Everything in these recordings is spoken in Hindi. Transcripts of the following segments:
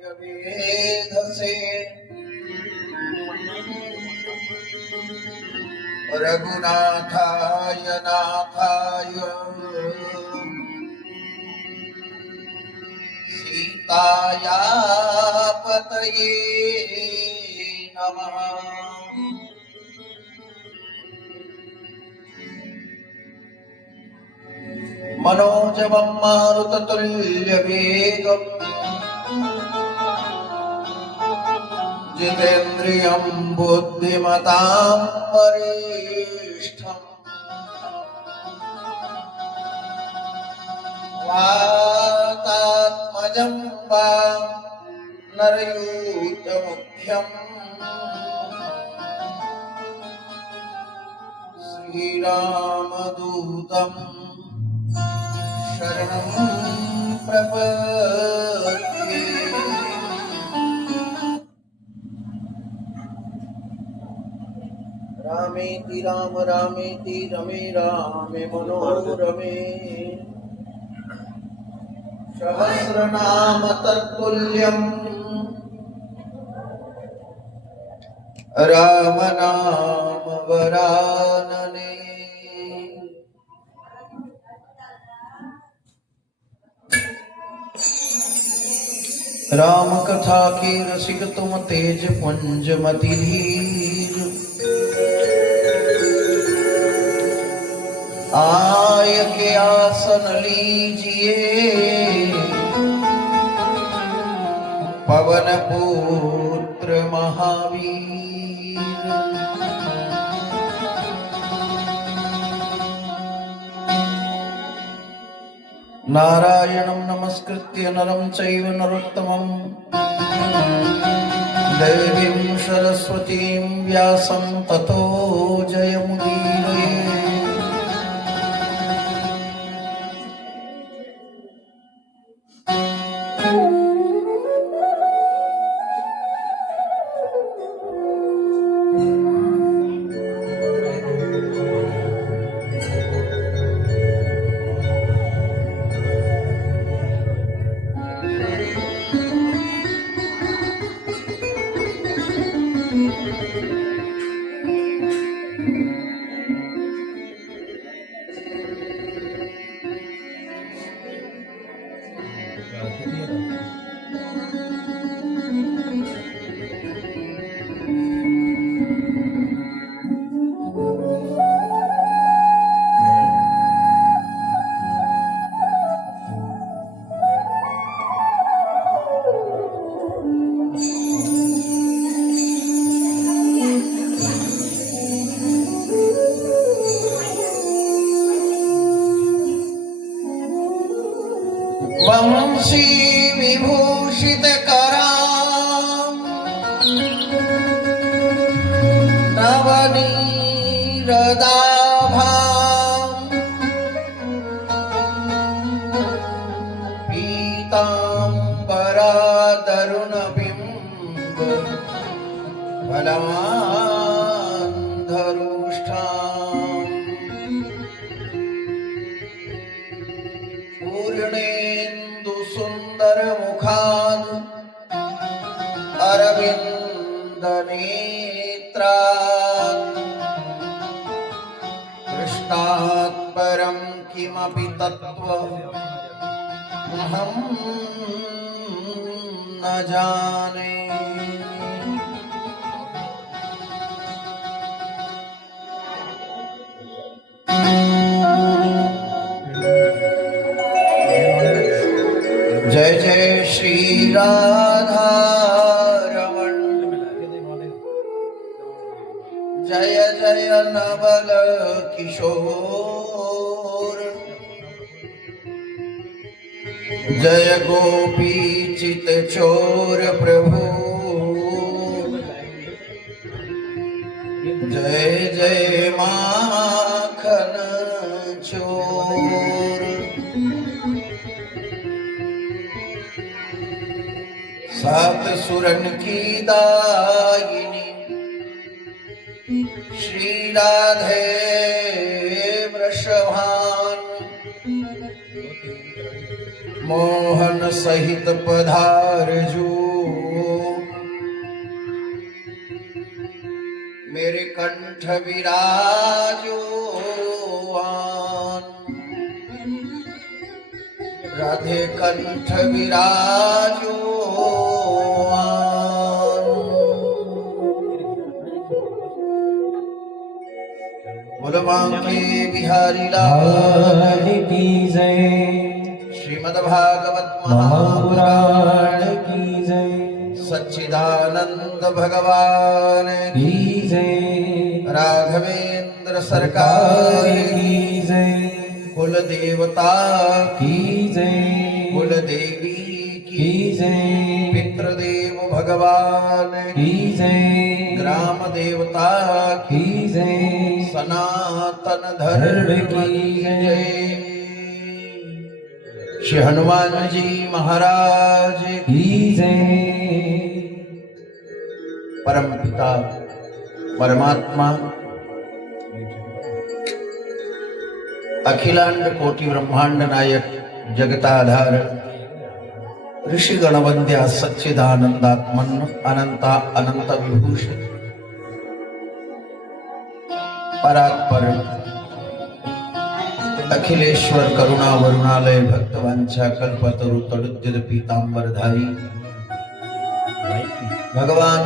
वेद से रघुनाथाय नाथाय सीताया पतये नमः। मनोजवं मारुततुल्यवेगम् जितेन्द्रियं बुद्धिमतां वरिष्ठम् वातात्मजं नरयूतमुख्यम् श्रीरामदूतं शरणं प्रपद्ये। रामेति राम रामेति रमे रामे मनोरमे सहस्रनाम तत्तुल्यम् राम नाम वरानने। राम कथा की रसिक तुम तेज पुंज मति धीर आय के आसन लीजिए पवन पुत्र महावीर। नारायणं नमस्कृत्य नरं चैव नरोत्तमं देवीं सरस्वतीं व्यासं ततो जयमुदीरये। वंशी विभूषित करां नवनीरदाभां पीताम्बरादरुणबिम्ब फलान्धरुष्ठाम् पूर्णेन्दु सुंदर मुखाद अरविंद नेत्रात् कृष्णात् परं किमपि तत्त्वमहं न जाने। जय जय श्री राधा रमण जय जय नवल किशोर जय गोपी चित चोर प्रभु जय जय माखन चोर। सात सुरन की दायिनी श्री राधे वृषभान मोहन सहित पधारजू कंठ विराजो राधे कंठ विराजो बोलबांके बिहारी लाल की जय। श्रीमद्भागवत महापुराण की जय। सच्चिदानंद भगवान की जय। राघवेंद्र सरकार की जय। कुल देवता की जय। कुल देवी की जय। पितृदेव भगवान की जय। ग्राम देवता की जय। सनातन धर्म की जय। श्री हनुमान जी महाराज की जय। परम पिता परमात्मा अखिलांड कोटि ब्रह्मांड नायक जगताधार ऋषि गणवंद्या सच्चिदानंदात्मन अनंता अनंत विभूषण परात्पर अखिलेश्वर करुणा वरुणालय भक्तवांछा कल्पतरु तड़ुद्यत पीतांबरधारी भगवान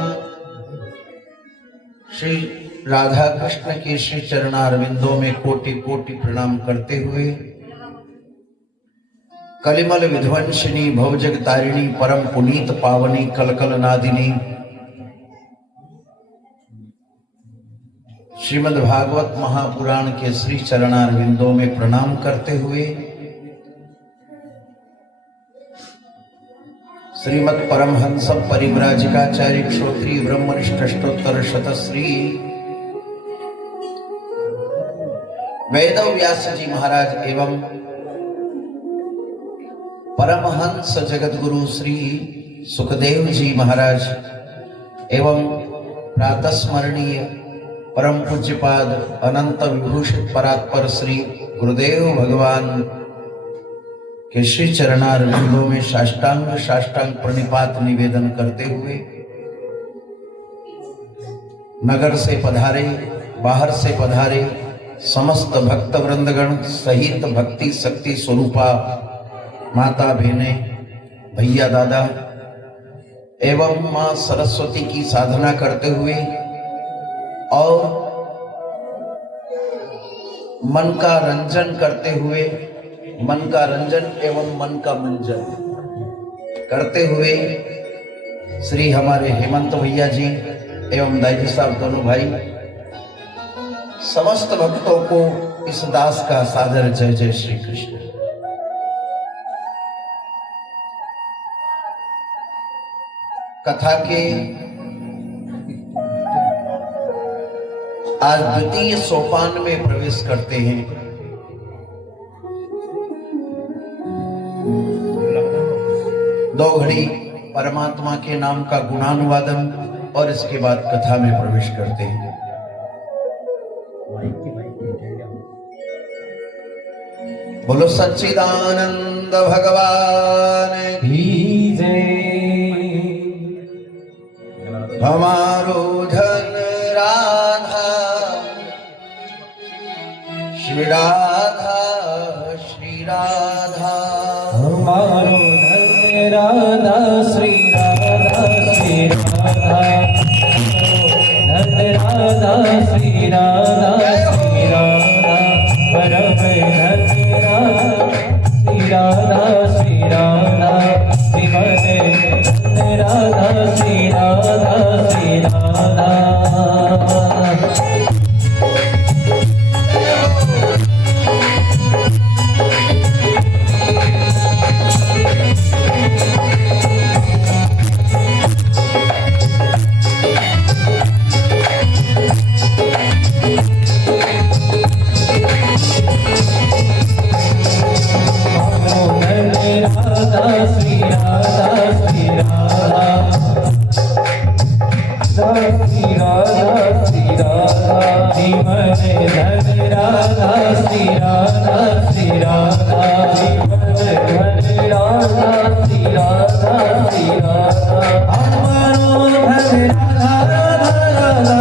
श्री राधा कृष्ण के श्री चरणारविंदों में कोटि कोटि प्रणाम करते हुए कलिमल विध्वंसिनी भवजग तारिणी परम पुनीत पावनी कलकल नादिनी श्रीमद् भागवत महापुराण के श्री चरणारविंदों में प्रणाम करते हुए श्रीमद् परमहंस परिव्राजकाचार्य क्षोत्री ब्रह्मनिष्ठ अष्टोत्तर शतश्री वेद व्यास जी महाराज एवं परमहंस जगतगुरु श्री सुखदेव जी महाराज एवं प्रातस्मरणीय परम पूज्यपाद अनंत विभूषित परात्पर श्री गुरुदेव भगवान के श्री चरणारविंदों में साष्टांग प्रणिपात निवेदन करते हुए नगर से पधारे बाहर से पधारे समस्त भक्त वृंदगण सहित भक्ति शक्ति स्वरूपा माता बहने भैया दादा एवं मां सरस्वती की साधना करते हुए और मन का रंजन करते हुए मन का रंजन एवं मन का मंजन करते हुए श्री हमारे हेमंत भैया जी एवं दाई साहब दोनों भाई समस्त भक्तों को इस दास का सादर जय जय श्री कृष्ण। कथा के आज द्वितीय सोपान में प्रवेश करते हैं। दो घड़ी परमात्मा के नाम का गुणानुवादन और इसके बाद कथा में प्रवेश करते हैं। बोलो सच्चिदानंद भगवान की जय। हमारो धन राधा श्री राधा श्री राधा हमारो धन राधा श्री राधा श्री राधा धन राधा श्री राधा श्री राधा परम धन श्री राधा श्री राधा श्रीमद धन राधा श्री राधा श्री राधा।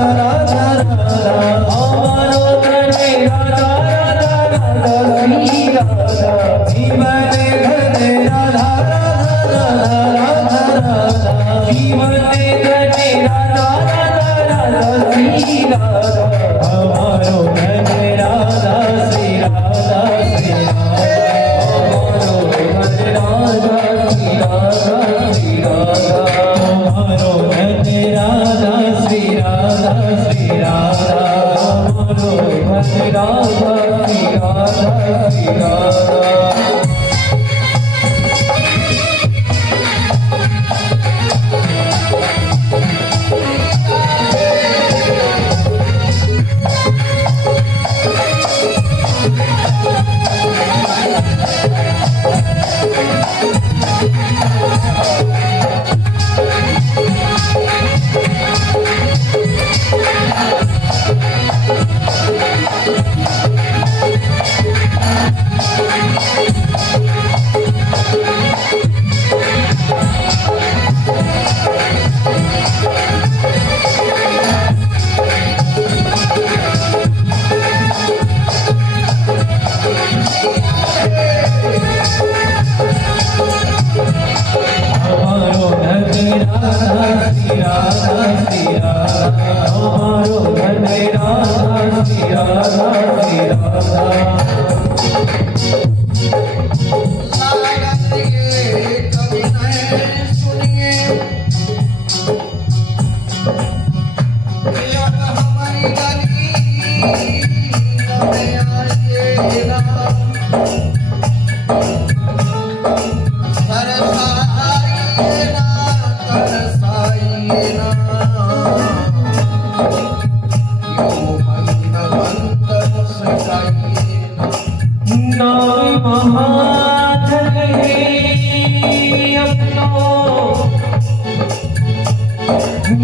राधा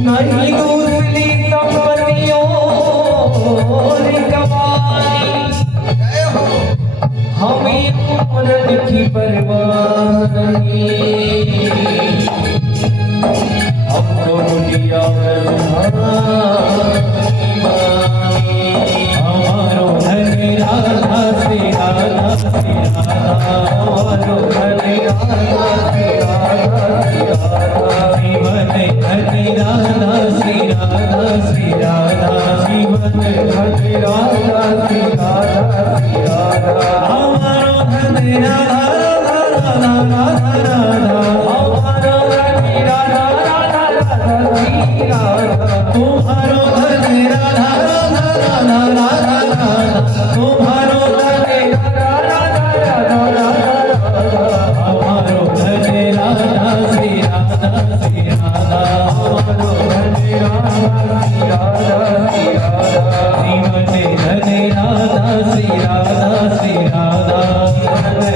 नहीं दूसरी तमनियों कमाई हमें उम्र की परवाह नहीं हमको दुनिया हमारो धन राधा श्री राधा श्री राधा हमारो धन राधा श्री राधा श्री राधा जीवन धन राधा श्री राधा श्री राधा जीवन धन राधा श्री राधा श्री राधा हमारो धन राधा राधा राधा राधा हमारो धन राधा राधा राधा श्री राधा तुम्हारो धन राधा राधा राधा राधा राधा तुम्हारो धन राधा राधा राधा राधा राधा हमारो धन राधा श्री राधा श्री राधा हमारो धन राधा श्री राधा श्री राधा जीवन धन राधा श्री राधा श्री राधा धन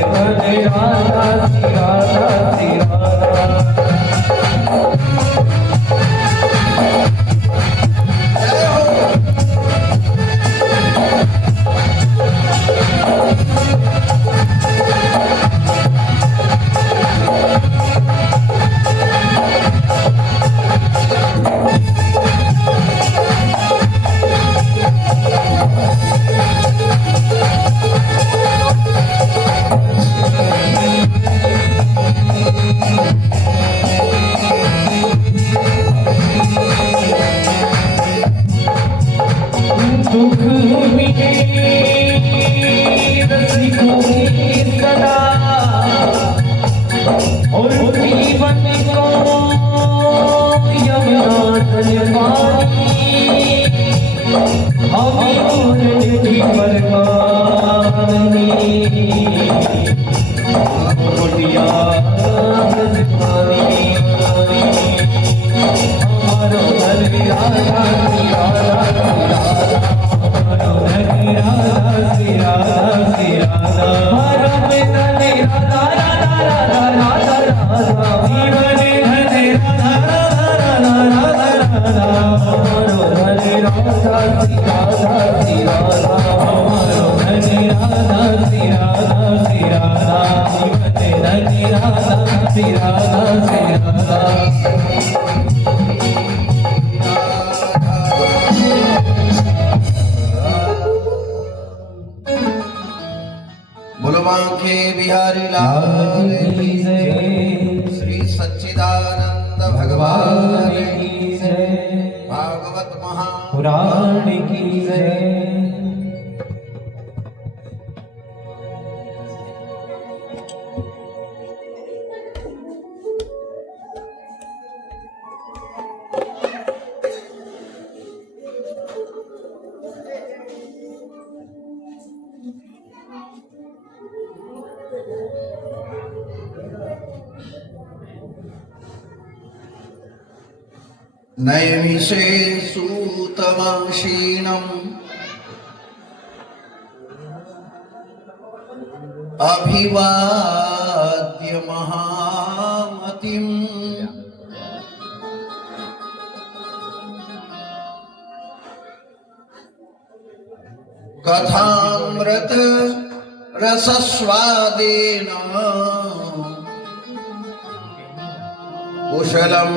राधा श्री राधा श्री राधा दुख मिटे रसिकों की सदा और जीवन को यमुना तल पानी हमें उनकी परवाह नहीं गोटिया पानी हमारो घर राधा श्री राधा श्री राधा हमारो धन राधा राधा राधा राधा राधा जीवन धन राधा राधा राधा राधा हमारो धन राधा श्री राधा श्री राधा हमारो धन राधा श्री राधा श्री राधा जीवन धन राधा श्री राधा श्री राधा बोलो बांके बिहारी लाल की जय श्री सच्चिदानंद भगवान की जय भागवत महापुराण की जय नैमिषे सूतमक्षीणम् अभिवाद्य महामतिम् कथामृत रसस्वादेन कुशलम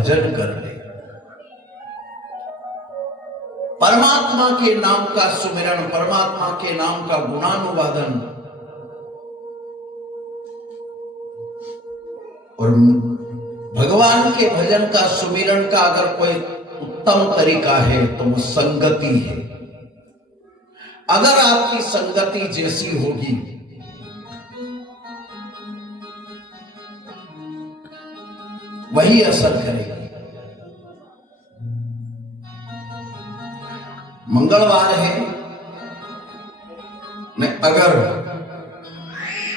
भजन कर ले। परमात्मा के नाम का सुमिरन, परमात्मा के नाम का गुणानुवादन और भगवान के भजन का सुमिरन का अगर कोई उत्तम तरीका है तो वो संगति है। अगर आपकी संगति जैसी होगी वही असर करेगी। मंगलवार है ने अगर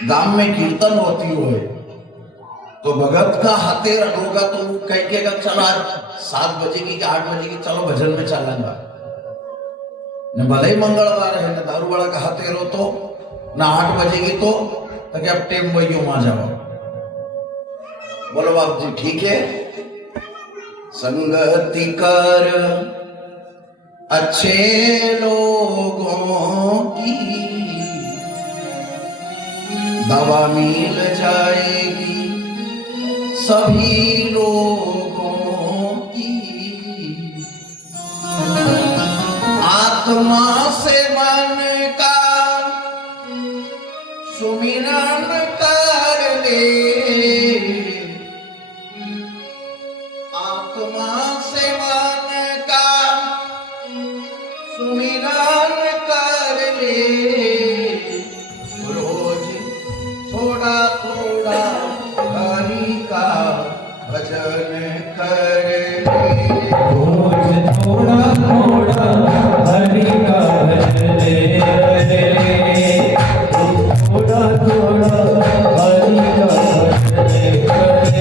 गांव में कीर्तन होती हो तो भगत का हाथे होगा तो वो कहेगा चलो आज 7 बजे की 8 बजे की चलो भजन में चलेंगे न भले ही मंगलवार है न दारू वाला का हाथे रो तो ना 8 बजे की तो अब टेम वही वहां जाओ बोलो बाप जी ठीक है। संगति कर अच्छे लोगों की, दवा मिल जाएगी सभी लोगों की। आत्मा से मन का सुमिरन कर ले, आत्मा से मन का सुमिरन कर ले। रोज थोड़ा थोड़ा हरि का भजन कर ले, रोज थोड़ा थोड़ा हरि का भजन करे, थोड़ा थोड़ा हरि का भजन करे।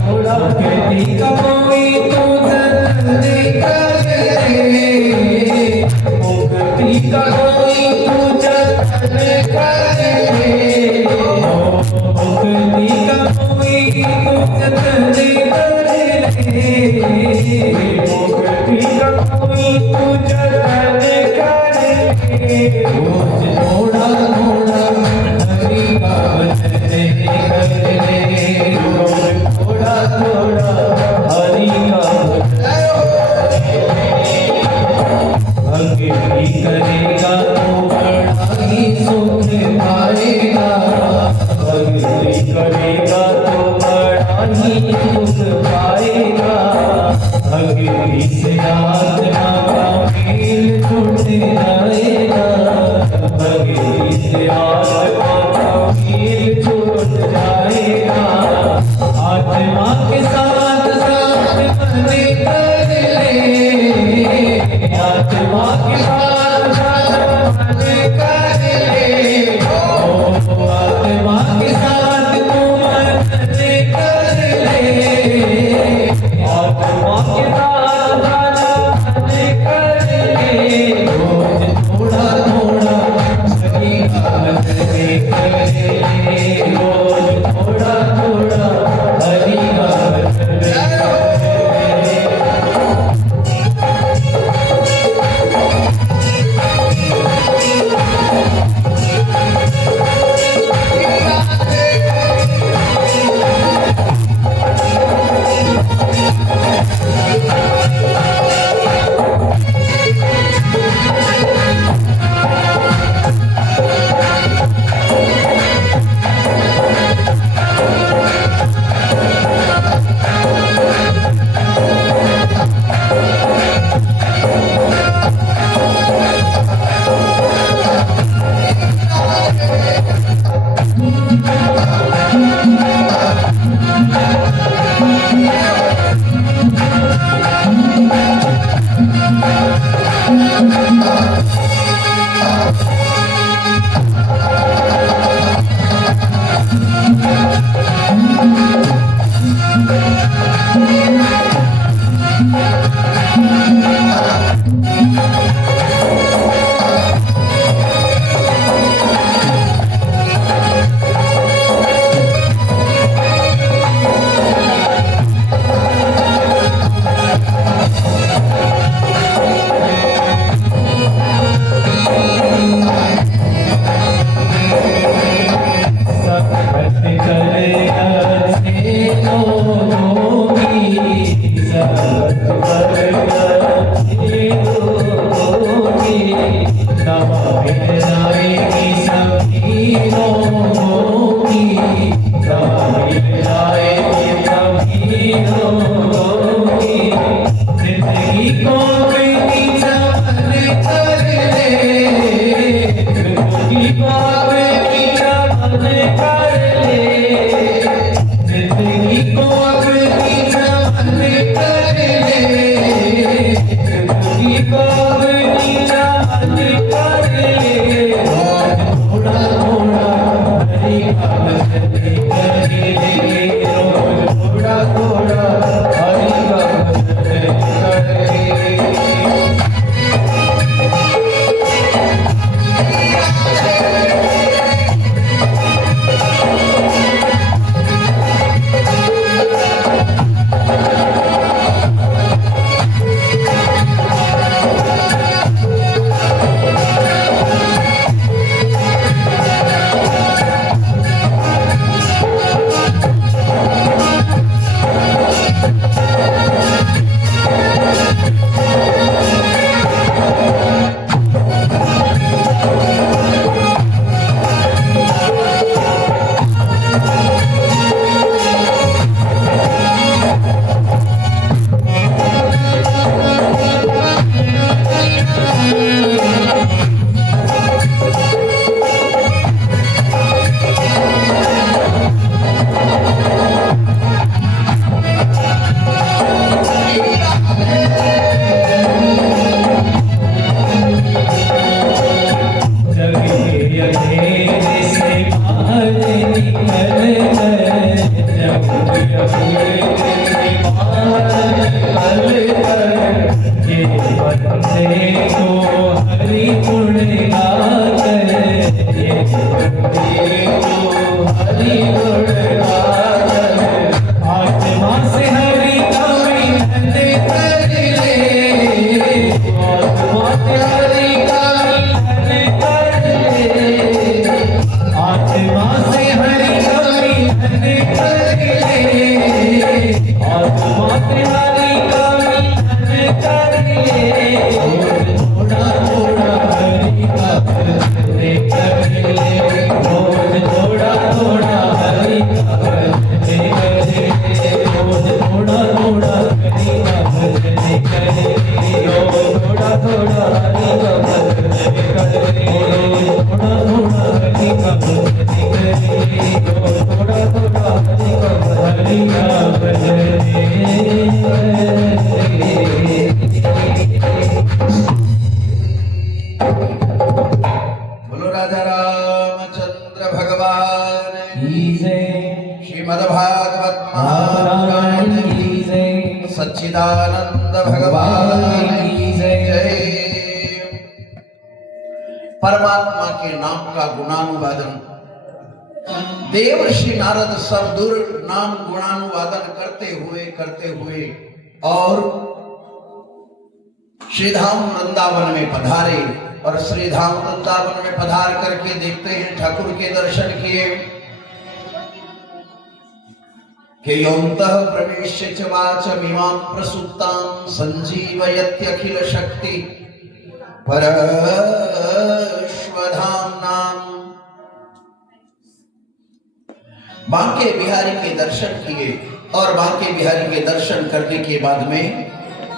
थोड़ा खेती का कोई तो जतन करे, मुक्ति का कोई तो जतन करे, मुक्ति का कोई तो जतन करे, मुक्ति का कोई तो जतन करे। रोज थोड़ा थोड़ा हरि का भजन करे, रोज थोड़ा थोड़ा हरि का भक्ति करेगा तो बड़ा ही सुख पाएगा, भक्ति करेगा तो बड़ा ही सुख पाएगा। भक्ति से आत्मा का मेल छूट जाएगा, भक्ति से आत्मा का मेल छूट जाएगा। आत्मा के साथ साथ बने कर ले, आत्मा के साथ साथ बने कर ले, आत्मा के साथ तू बने कर ले, आत्मा के साथ बने कर ले। रोज थोड़ा थोड़ा हरि का भजन करे, रोज थोड़ा थोड़ा हरि का भजन करे। धन कर ले, आत्मा से हरि का मिलन कर ले, थोड़ा थोड़ा हरि का भजन कर ले, रोज थोड़ा थोड़ा हरि का भजन कर ले, रोज थोड़ा थोड़ा हरि का भजन कर ले, रोज थोड़ा थोड़ा हरि का भजन कर ले, रोज थोड़ा थोड़ा हरि का भजन कर ले, रोज थोड़ा थोड़ा हरि का भजन बोलो राजा रामचंद्र भगवान की जय, श्रीमद्भागवत नारायण महापुराण की जय, सच्चिदानंद भगवान की जय। परमात्मा के नाम का गुणानुवादन देव श्री नारद सबदुर नाम गुणानुवादन करते हुए और श्रीधाम वृंदावन में पधारे और श्रीधाम वृंदावन में पधार करके देखते हैं ठाकुर के दर्शन किए कि योऽन्तः प्रवेश्य च वाचमिमां प्रसुप्तां संजीवयत्यखिल शक्ति परश्वधाम्नाम्। बांके बिहारी के दर्शन किए और बांके बिहारी के दर्शन करने के बाद में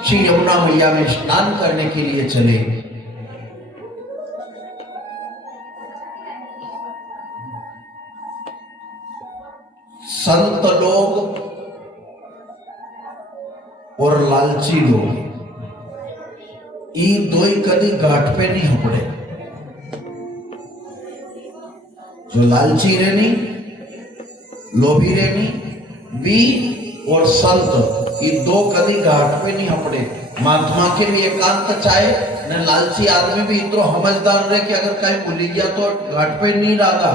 श्री यमुना मैया में स्नान करने के लिए चले। संत लोग और लालची लोग ये दो ही कभी घाट पे नहीं पड़े। जो लालची रहनी, लोभी रहनी, बी और संत ये दो कभी घाट पे नहीं पड़े। महात्मा के भी एकांत चाहे न लालची आदमी भी इतना समझदार रहे कि अगर कहीं भूली गया तो घाट पे नहीं रहा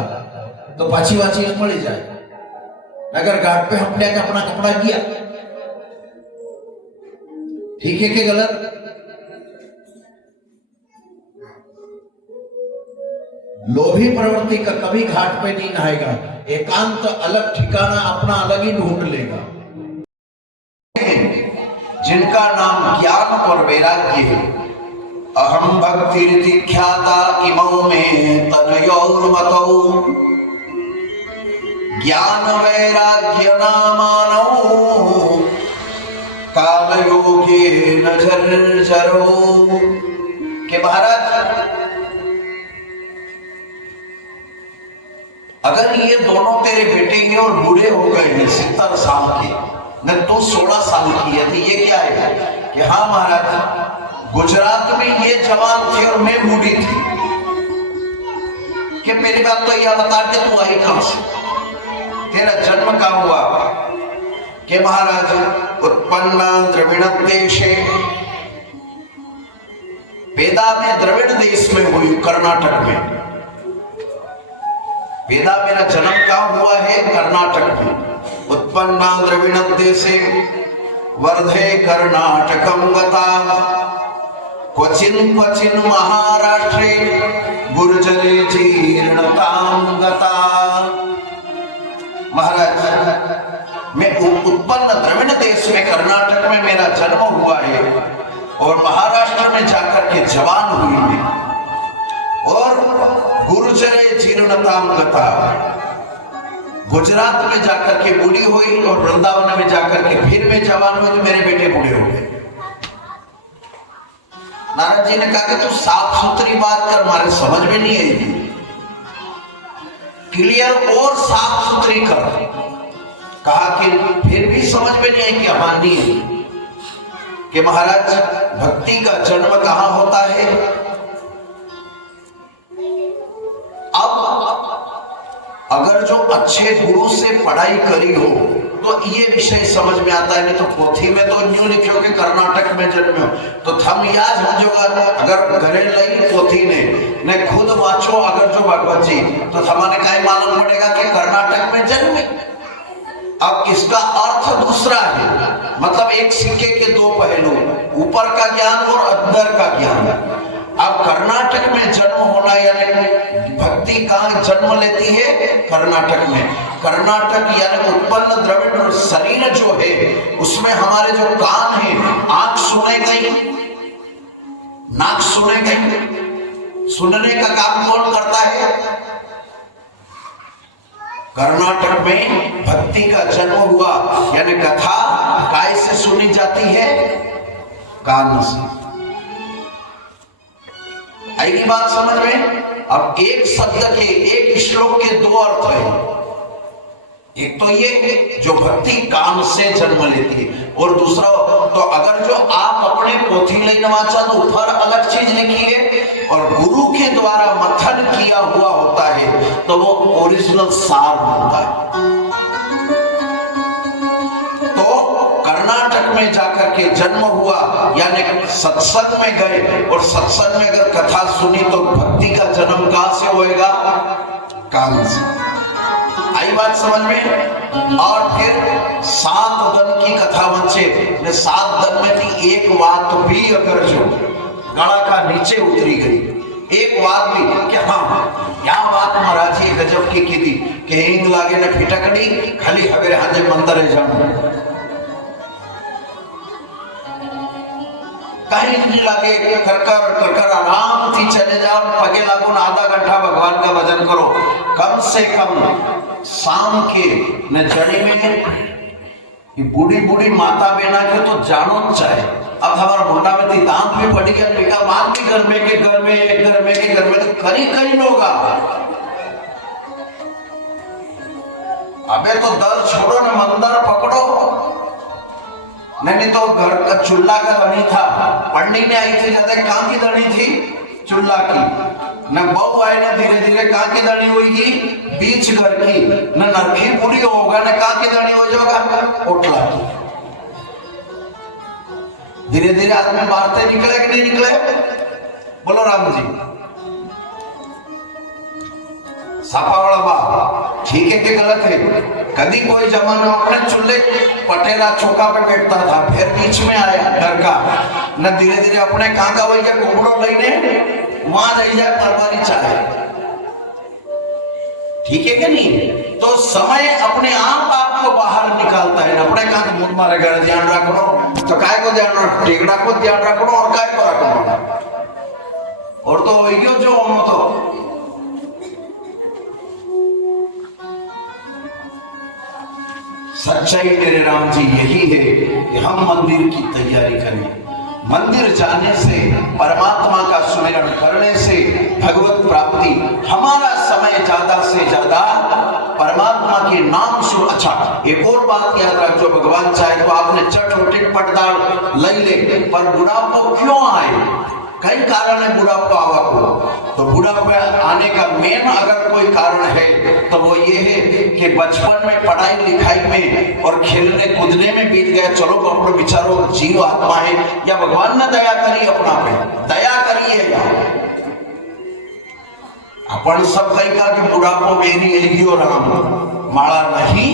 तो पाछी वाची मड़ी जाए। अगर घाट पे हमने अपना कपड़ा किया ठीक है कि गलत? लोभी प्रवृत्ति का कभी घाट पे नहीं नहाएगा। एकांत अलग ठिकाना अपना अलग ही ढूंढ लेगा। जिनका नाम ज्ञान और वैराग्य है, अहम भक्ति ख्याता इमौ में तनयोर्मतौ ज्ञान वैराग्य नामानो काल योगे नजर जरो। के महाराज अगर ये दोनों तेरे बेटे हैं और बूढ़े हो गए हैं 70 साल के, न तो 16 साल की है, तो ये क्या है कि हाँ महाराज गुजरात में ये जवान थे और मैं बूढ़ी थी। कि मेरी बात तो यह बता के तू आई कहां से, तेरा जन्म कहां हुआ? कि महाराज उत्पन्ना द्रविड़ देशे, वेदा में द्रविड़ देश में हुई, कर्नाटक में। वेदा मेरा जन्म कहां हुआ है? कर्नाटक में। उत्पन्ना द्रविड़ देशे वर्धे कर्नाटकं गता क्वचिन क्वचिन महाराष्ट्रे गुर्जरे जीर्णतां गता। महाराज मैं उत्पन्न द्रविड़ देश में कर्नाटक में मेरा जन्म हुआ है और महाराष्ट्र में जाकर के जवान हुई है और गुर्जरे जीर्णतां गता, गुजरात में जाकर के बूढ़ी हुई और वृंदावन में जाकर के फिर मैं जवान हुई तो मेरे बेटे बूढ़े हो गए। नारद जी ने कहा कि तू साफ सुथरी बात कर, हमारे समझ में नहीं आएगी, क्लियर और साफ सुथरी कर। कहा कि फिर भी समझ में नहीं आई कि हानि है कि महाराज भक्ति का जन्म कहां होता है? अब अगर जो अच्छे गुरु से पढ़ाई करी हो तो ये विषय समझ में आता है। नहीं तो पोथी में तो न्यू लिखो कि कर्नाटक में जन्मे हो तो थम याद समझोगा। अगर घरे लई पोथी ने खुद वाचो अगर जो भगवत जी तो हमारे क्या मालूम पड़ेगा कि कर्नाटक में जन्मे। अब इसका अर्थ दूसरा है, मतलब एक सिक्के के दो पहलू, ऊपर का ज्ञान और अंदर का ज्ञान। अब कर्नाटक में जन्म होना यानी भक्ति कहाँ जन्म लेती है? कर्नाटक में। कर्नाटक यानी उत्पन्न द्रविड़ और शरीर जो है उसमें हमारे जो कान है, आंख सुने गई, नाक सुने गई, सुनने का काम कौन करता है? कर्नाटक में भक्ति का जन्म हुआ यानी कथा काय से सुनी जाती है? कान से। आएगी बात समझ में? अब एक शब्द के, एक श्लोक के दो अर्थ है। एक तो ये जो भक्ति कान से जन्म लेती है, और दूसरा तो अगर जो आप अपने पोथी लेने वाचा तो ऊपर अलग चीज लिखी है और गुरु के द्वारा मथन किया हुआ होता है तो वो ओरिजिनल सार होता है। तो कर्नाटक में जाकर के जन्म हुआ यानी सत्संग में गए, और सत्संग में अगर कथा सुनी तो भक्ति का जन्म कहां से होएगा? कान से। आई बात समझ में? और फिर 7 दिन की कथा बचे, 7 दिन में थी एक बात भी अगर जो गला का नीचे उतरी गई, एक बात भी कि हाँ क्या बात महाराज जी गजब की थी कि हिंग लागे ने फिटकड़ी खाली हवेरे हाजे मंदिर जाऊं, कहीं नहीं लागे, कर कर आराम थी चले जाओ, पगे लागो न आधा घंटा भगवान का भजन करो। कम से कम शाम के न जड़ी में बूढ़ी बूढ़ी माता बहना के तो जानो चाहे। अब हमारा मुंडा में थी दांत भी पड़ी गया, बेटा बात भी घर में तो करी लोग अबे तो दर छोड़ो न मंदिर पकड़ो। नहीं तो घर का चूल्हा का धनी था, पढ़ने में आई थी ज्यादा कहाँ की धनी थी? चूल्हा की। न बहू आए ना धीरे धीरे कहाँ की धनी होगी? बीच घर की। न नरखी पूरी होगा न कहाँ की धनी हो जाएगा? ओटला की। धीरे धीरे आदमी बातें निकले कि नहीं निकले? बोलो राम जी। सापावाला बाप ठीक है कि गलत है? कभी कोई जमाना अपने चूल्हे पटेला चौका पे बैठता था, फिर बीच में आया घर का, न धीरे धीरे अपने कहाँ का भैया घुमड़ो लेने वहां रह जाए परवारी चाहे। ठीक है कि नहीं? तो समय अपने आप आपको बाहर निकालता है। अपने कहाँ मुंह मारे घर ध्यान रखो तो काय को ध्यान रखो, टेकड़ा को ध्यान रखो और काय को रखो। और तो वही जो हम तो सच्चाई मेरे राम जी यही है कि हम मंदिर की तैयारी करें। मंदिर जाने से, परमात्मा का सुमिरन करने से भगवत प्राप्ति, हमारा समय ज्यादा से ज्यादा परमात्मा के नाम सुन। अच्छा एक और बात याद रखो, भगवान चाहे तो आपने चट रोटी पटदार ले ले, पर बुढ़ापा क्यों आए? कई कारण है बुढ़ापा आवा को। तो बुढ़ापा आने का मेन अगर कोई कारण है तो वो ये है कि बचपन में पढ़ाई लिखाई में और खेलने कूदने में बीत गया। चलो अपने विचारो जीव आत्मा है, या भगवान ने दया करी अपना पे? दया करिए अपन सब कहीं का कि बुढ़ापो मेरी एलियो राम माड़ा नहीं।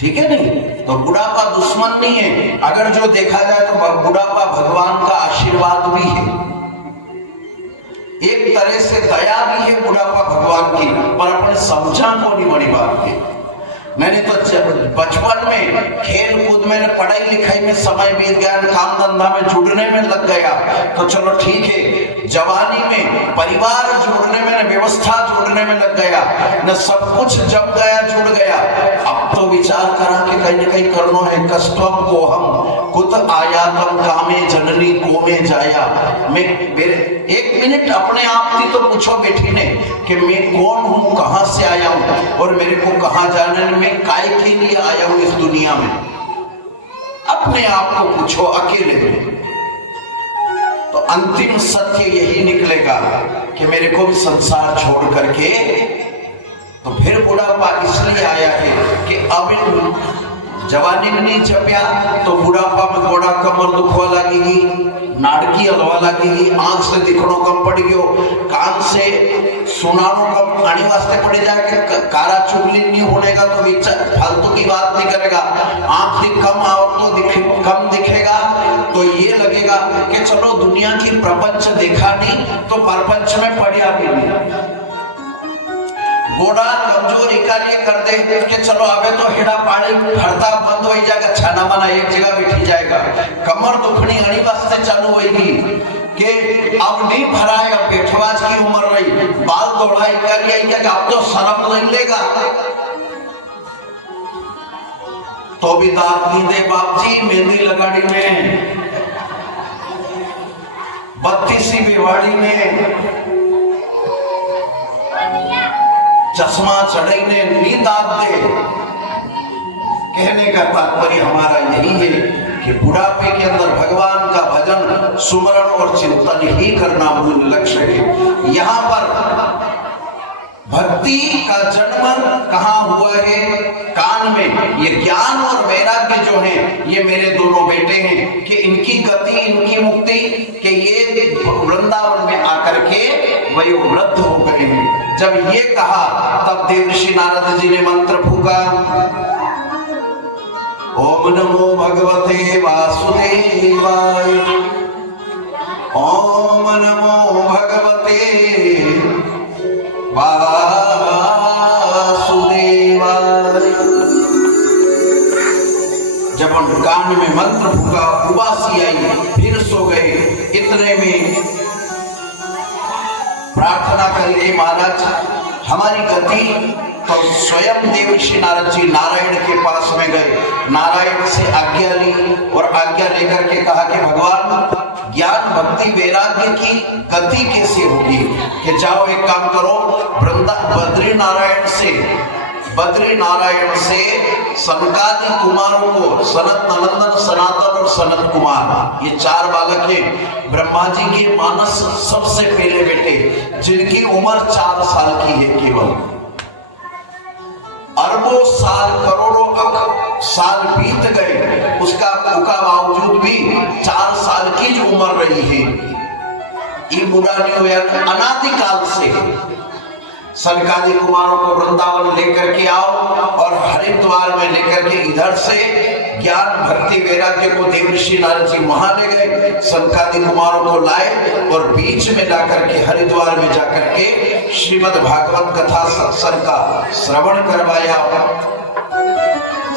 ठीक है नहीं? तो बुढ़ापा दुश्मन नहीं है। अगर जो देखा जाए तो बुढ़ापा भगवान का आशीर्वाद भी है, एक तरह से दया भी है बुढ़ापा भगवान की, पर अपने समझा को नहीं बड़ी बात है। मैंने तो बचपन में खेल कूद में, पढ़ाई लिखाई में समय बीत गया, काम धंधा में जुड़ने में लग गया तो चलो ठीक है। जवानी में परिवार जोड़ने में, व्यवस्था जोड़ने में लग गया, न सब कुछ जम गया, जुड़ गया। अब तो विचार करा कि कहीं न कहीं करना है। कष्टम को हम कुत आयातम कामे जननी को में जाया। मैं एक मिनट अपने आप की तो पूछो बेटी ने कि मैं कौन हूँ, कहाँ से आया हूँ और मेरे को कहाँ जाना है, मैं काय के लिए आया हूँ इस दुनिया में? अपने आप को पूछो अकेले में। तो अंतिम सत्य यही निकलेगा कि मेरे को भी संसार छोड़ करके, तो फिर बुढ़ापा इसलिए आया है कि अब जवानी में नहीं जपया तो बुढ़ापा में गोड़ा कमर दुखवा लगेगी, नाड़की हलवा लगेगी, आंख से दिखनो कम पड़ गयो, कान से सुनानो कम आने वास्ते पड़ जाएगा, कारा चुगली नहीं होने का तो फालतू की बात नहीं करेगा, आंख से कम आओ तो कम दिखेगा, तो ये लगेगा कि चलो दुनिया की प्रपंच देखा नहीं तो परपंच में पढ़िया भी नहीं। गोड़ा कमजोर इकालिए कर दे कि चलो अबे तो हिड़ा पानी भरता बंद हो जाएगा, छाना माना एक जगह बैठी जाएगा। कमर दुखनी अड़ी वास्ते चालू होगी कि अब नहीं भरा है, अब बैठवाज की उम्र रही, बाल दौड़ा इकालिए कि अब तो शर्म नहीं लेगा, तो भी दांत नहीं दे बाप जी। मेहंदी लगाड़ी में 32वीं बेवाड़ी में चश्मा चढ़ई ने नी दांत दे। कहने का तात्पर्य हमारा यही है कि बुढ़ापे के अंदर भगवान का भजन सुमरण और चिंतन ही करना मूल लक्ष्य है। यहाँ पर भक्ति का जन्म कहाँ हुआ है? कान में। ये ज्ञान और वैराग्य जो है ये मेरे दोनों बेटे हैं कि इनकी गति, इनकी मुक्ति, कि ये वृंदावन में आकर के वयोवृद्ध हो गए हैं। जब ये कहा तब देवर्षि नारद जी ने मंत्र फूका, ओम नमो भगवते वासुदेवाय, ओम नमो भगवते वासुदेवाय। जब उन कान में मंत्र फूका, उबासी आई, फिर सो गए। इतने में प्रार्थना करेंगे महाराज हमारी गति, तो स्वयं देवर्षि नारद जी नारायण के पास में गए, नारायण से आज्ञा ली और आज्ञा लेकर के कहा कि भगवान ज्ञान भक्ति वैराग्य की गति कैसे होगी? कि जाओ एक काम करो, बद्री नारायण से सनकादि कुमारों को, सनत नंदन, सनातन और सनत कुमार, ये 4 बालक हैं ब्रह्मा जी के मानस सबसे पहले बेटे, जिनकी उम्र 4 साल की है केवल। अरबों साल, करोड़ों साल बीत गए, उसका बावजूद भी 4 साल की जो उम्र रही है, ये बुरा नहीं हुआ। अनादिकाल से सनकादि कुमारों को वृंदावन लेकर के आओ और हरिद्वार में लेकर के इधर से ज्ञान भक्ति वैराग्य को देवर्षि नारद जी वहां ले गए, सनकादि कुमारों को लाए और बीच में लाकर के हरिद्वार में जाकर के श्रीमद् भागवत कथा सत्संग का श्रवण करवाया।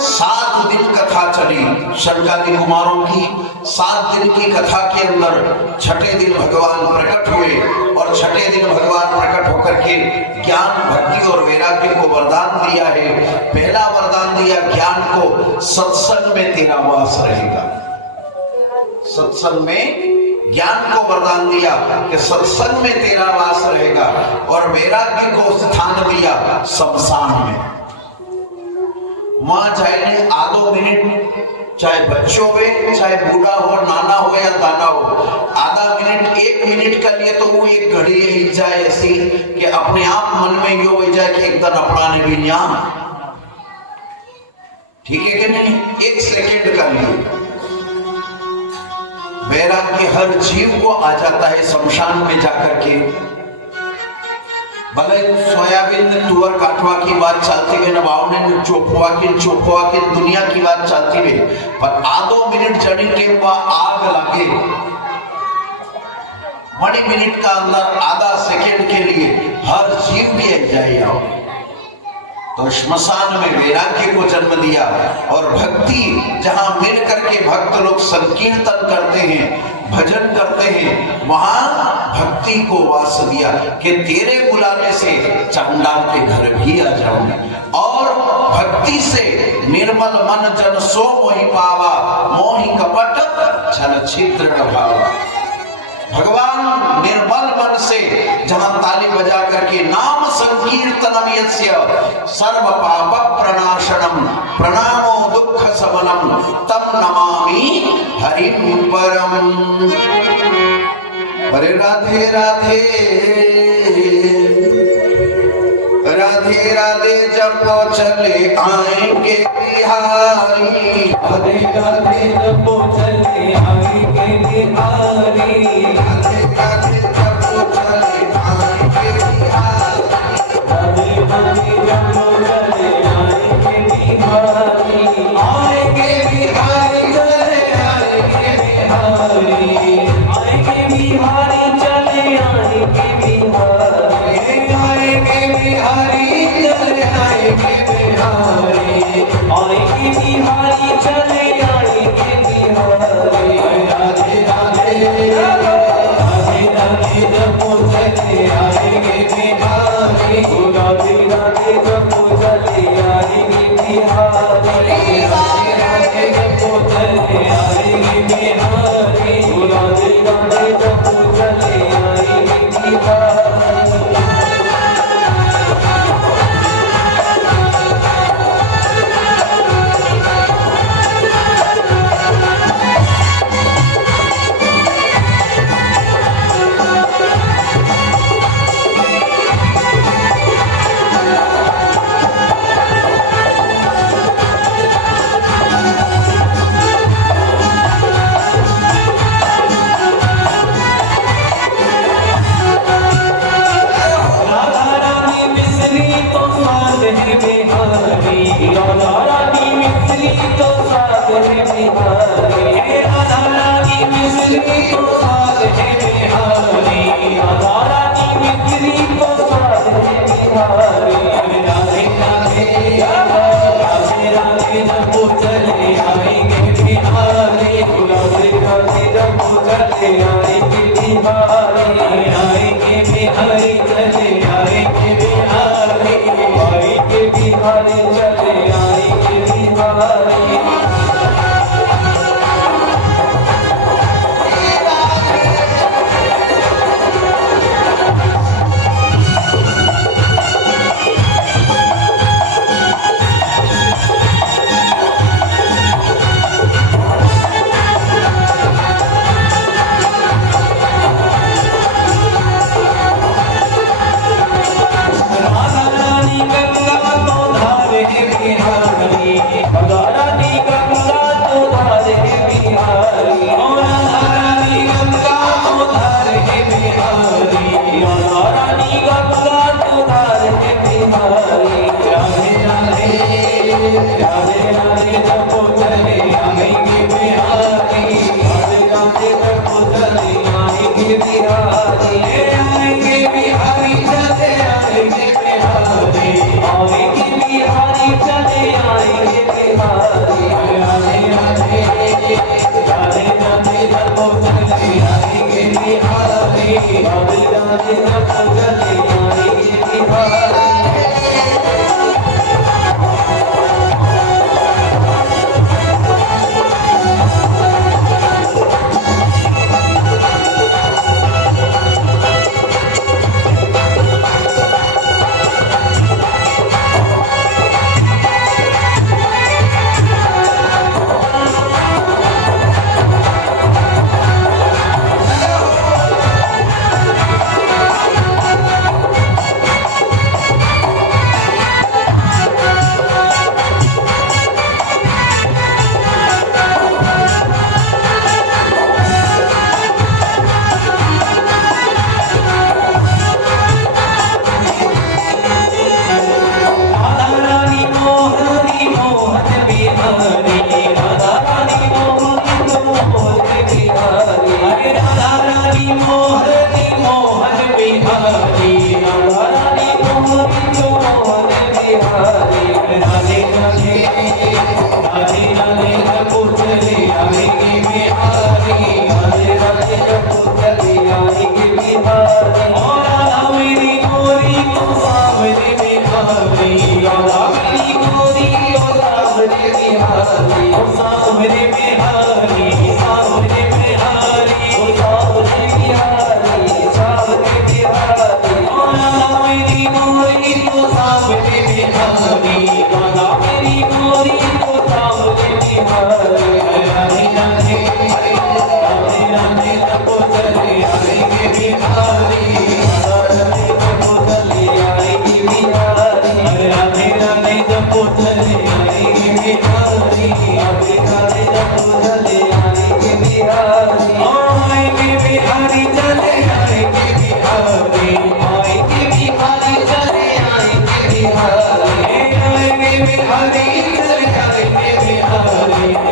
7 दिन कथा चली सनकादि कुमारों की। 7 दिन की कथा के अंदर छठे दिन भगवान प्रकट हुए और छठे दिन भगवान प्रकट होकर के ज्ञान भक्ति और वैराग्य को वरदान दिया है। पहला वरदान दिया ज्ञान को, सत्संग में तेरा वास रहेगा। सत्संग में ज्ञान को वरदान दिया कि सत्संग में तेरा वास रहेगा, और वैराग्य को स्थान दिया शमशान में। वहां जाए आधो मिनट, चाहे बच्चों में, चाहे बूढ़ा हो, नाना हो या दाना हो, आधा मिनट 1 मिनट के लिए तो वो एक घड़ी ही जाए ऐसी कि अपने आप मन में यो हो जाए कि एक दिन अपना ने भी न्या, ठीक है कि नहीं? 1 सेकेंड का लिए वैराग्य हर जीव को आ जाता है शमशान में जाकर के। भले सोयाबीन ने तुअर काटवा की बात चलती है, नवाब ने चोपवा की दुनिया की बात चलती है, पर आधो मिनट जड़ी टेम आग लगे 1 मिनट का अंदर आधा सेकेंड के लिए हर जीव भी जाए आओ। तो श्मशान में वैराग्य को जन्म दिया, और भक्ति जहां मिल करके भक्त लोग संकीर्तन करते हैं, भजन करते हैं, वहां भक्ति को वास दिया कि तेरे बुलाने से चांडाल के घर भी आ जाऊंगा। और भक्ति से निर्मल मन जन सो मोहि पावा, मोहि कपट छल छिद्र भावा। भगवान निर्मल मन से जहां ताली बजा करके नाम संकीर्तनम यस्य सर्व पाप प्रणाशनम प्रणामो दुख शमनम तम नमामि हरिं परम। हरे राधे राधे राधे राधे जपो चले आएंगे बिहारी, हरे राधे जपो चले आएंगे बिहारी, राधे राधे जपो चले आएंगे बिहारी, राधे राधे जपो चले आएंगे बिहारी, आएंगे बिहारी चले आएंगे बिहारी। आएंगे बिहारी चले आएंगे बिहारी राधे राधे राधे राधे जपो चले आएंगे बिहारी राधे राधे जपो चले आएंगे बिहारी राधे राधे जपो चले आएंगे बिहारी राधे राधे जपो चले आएंगे बिहारी राधा रानी मिस्री तो साथ है बिहारी राधा रानी मिस्री तो साथ है बिहारी राधा रानी मिस्री तो साथ है बिहारी राधे राधे राधे राधे जपो चले आएंगे बिहारी राधे राधे जपो चले आएंगे बिहारी आएंगे बिहारी चले आएंगे बिहारी आएंगे बिहारी चले आएंगे बिहारी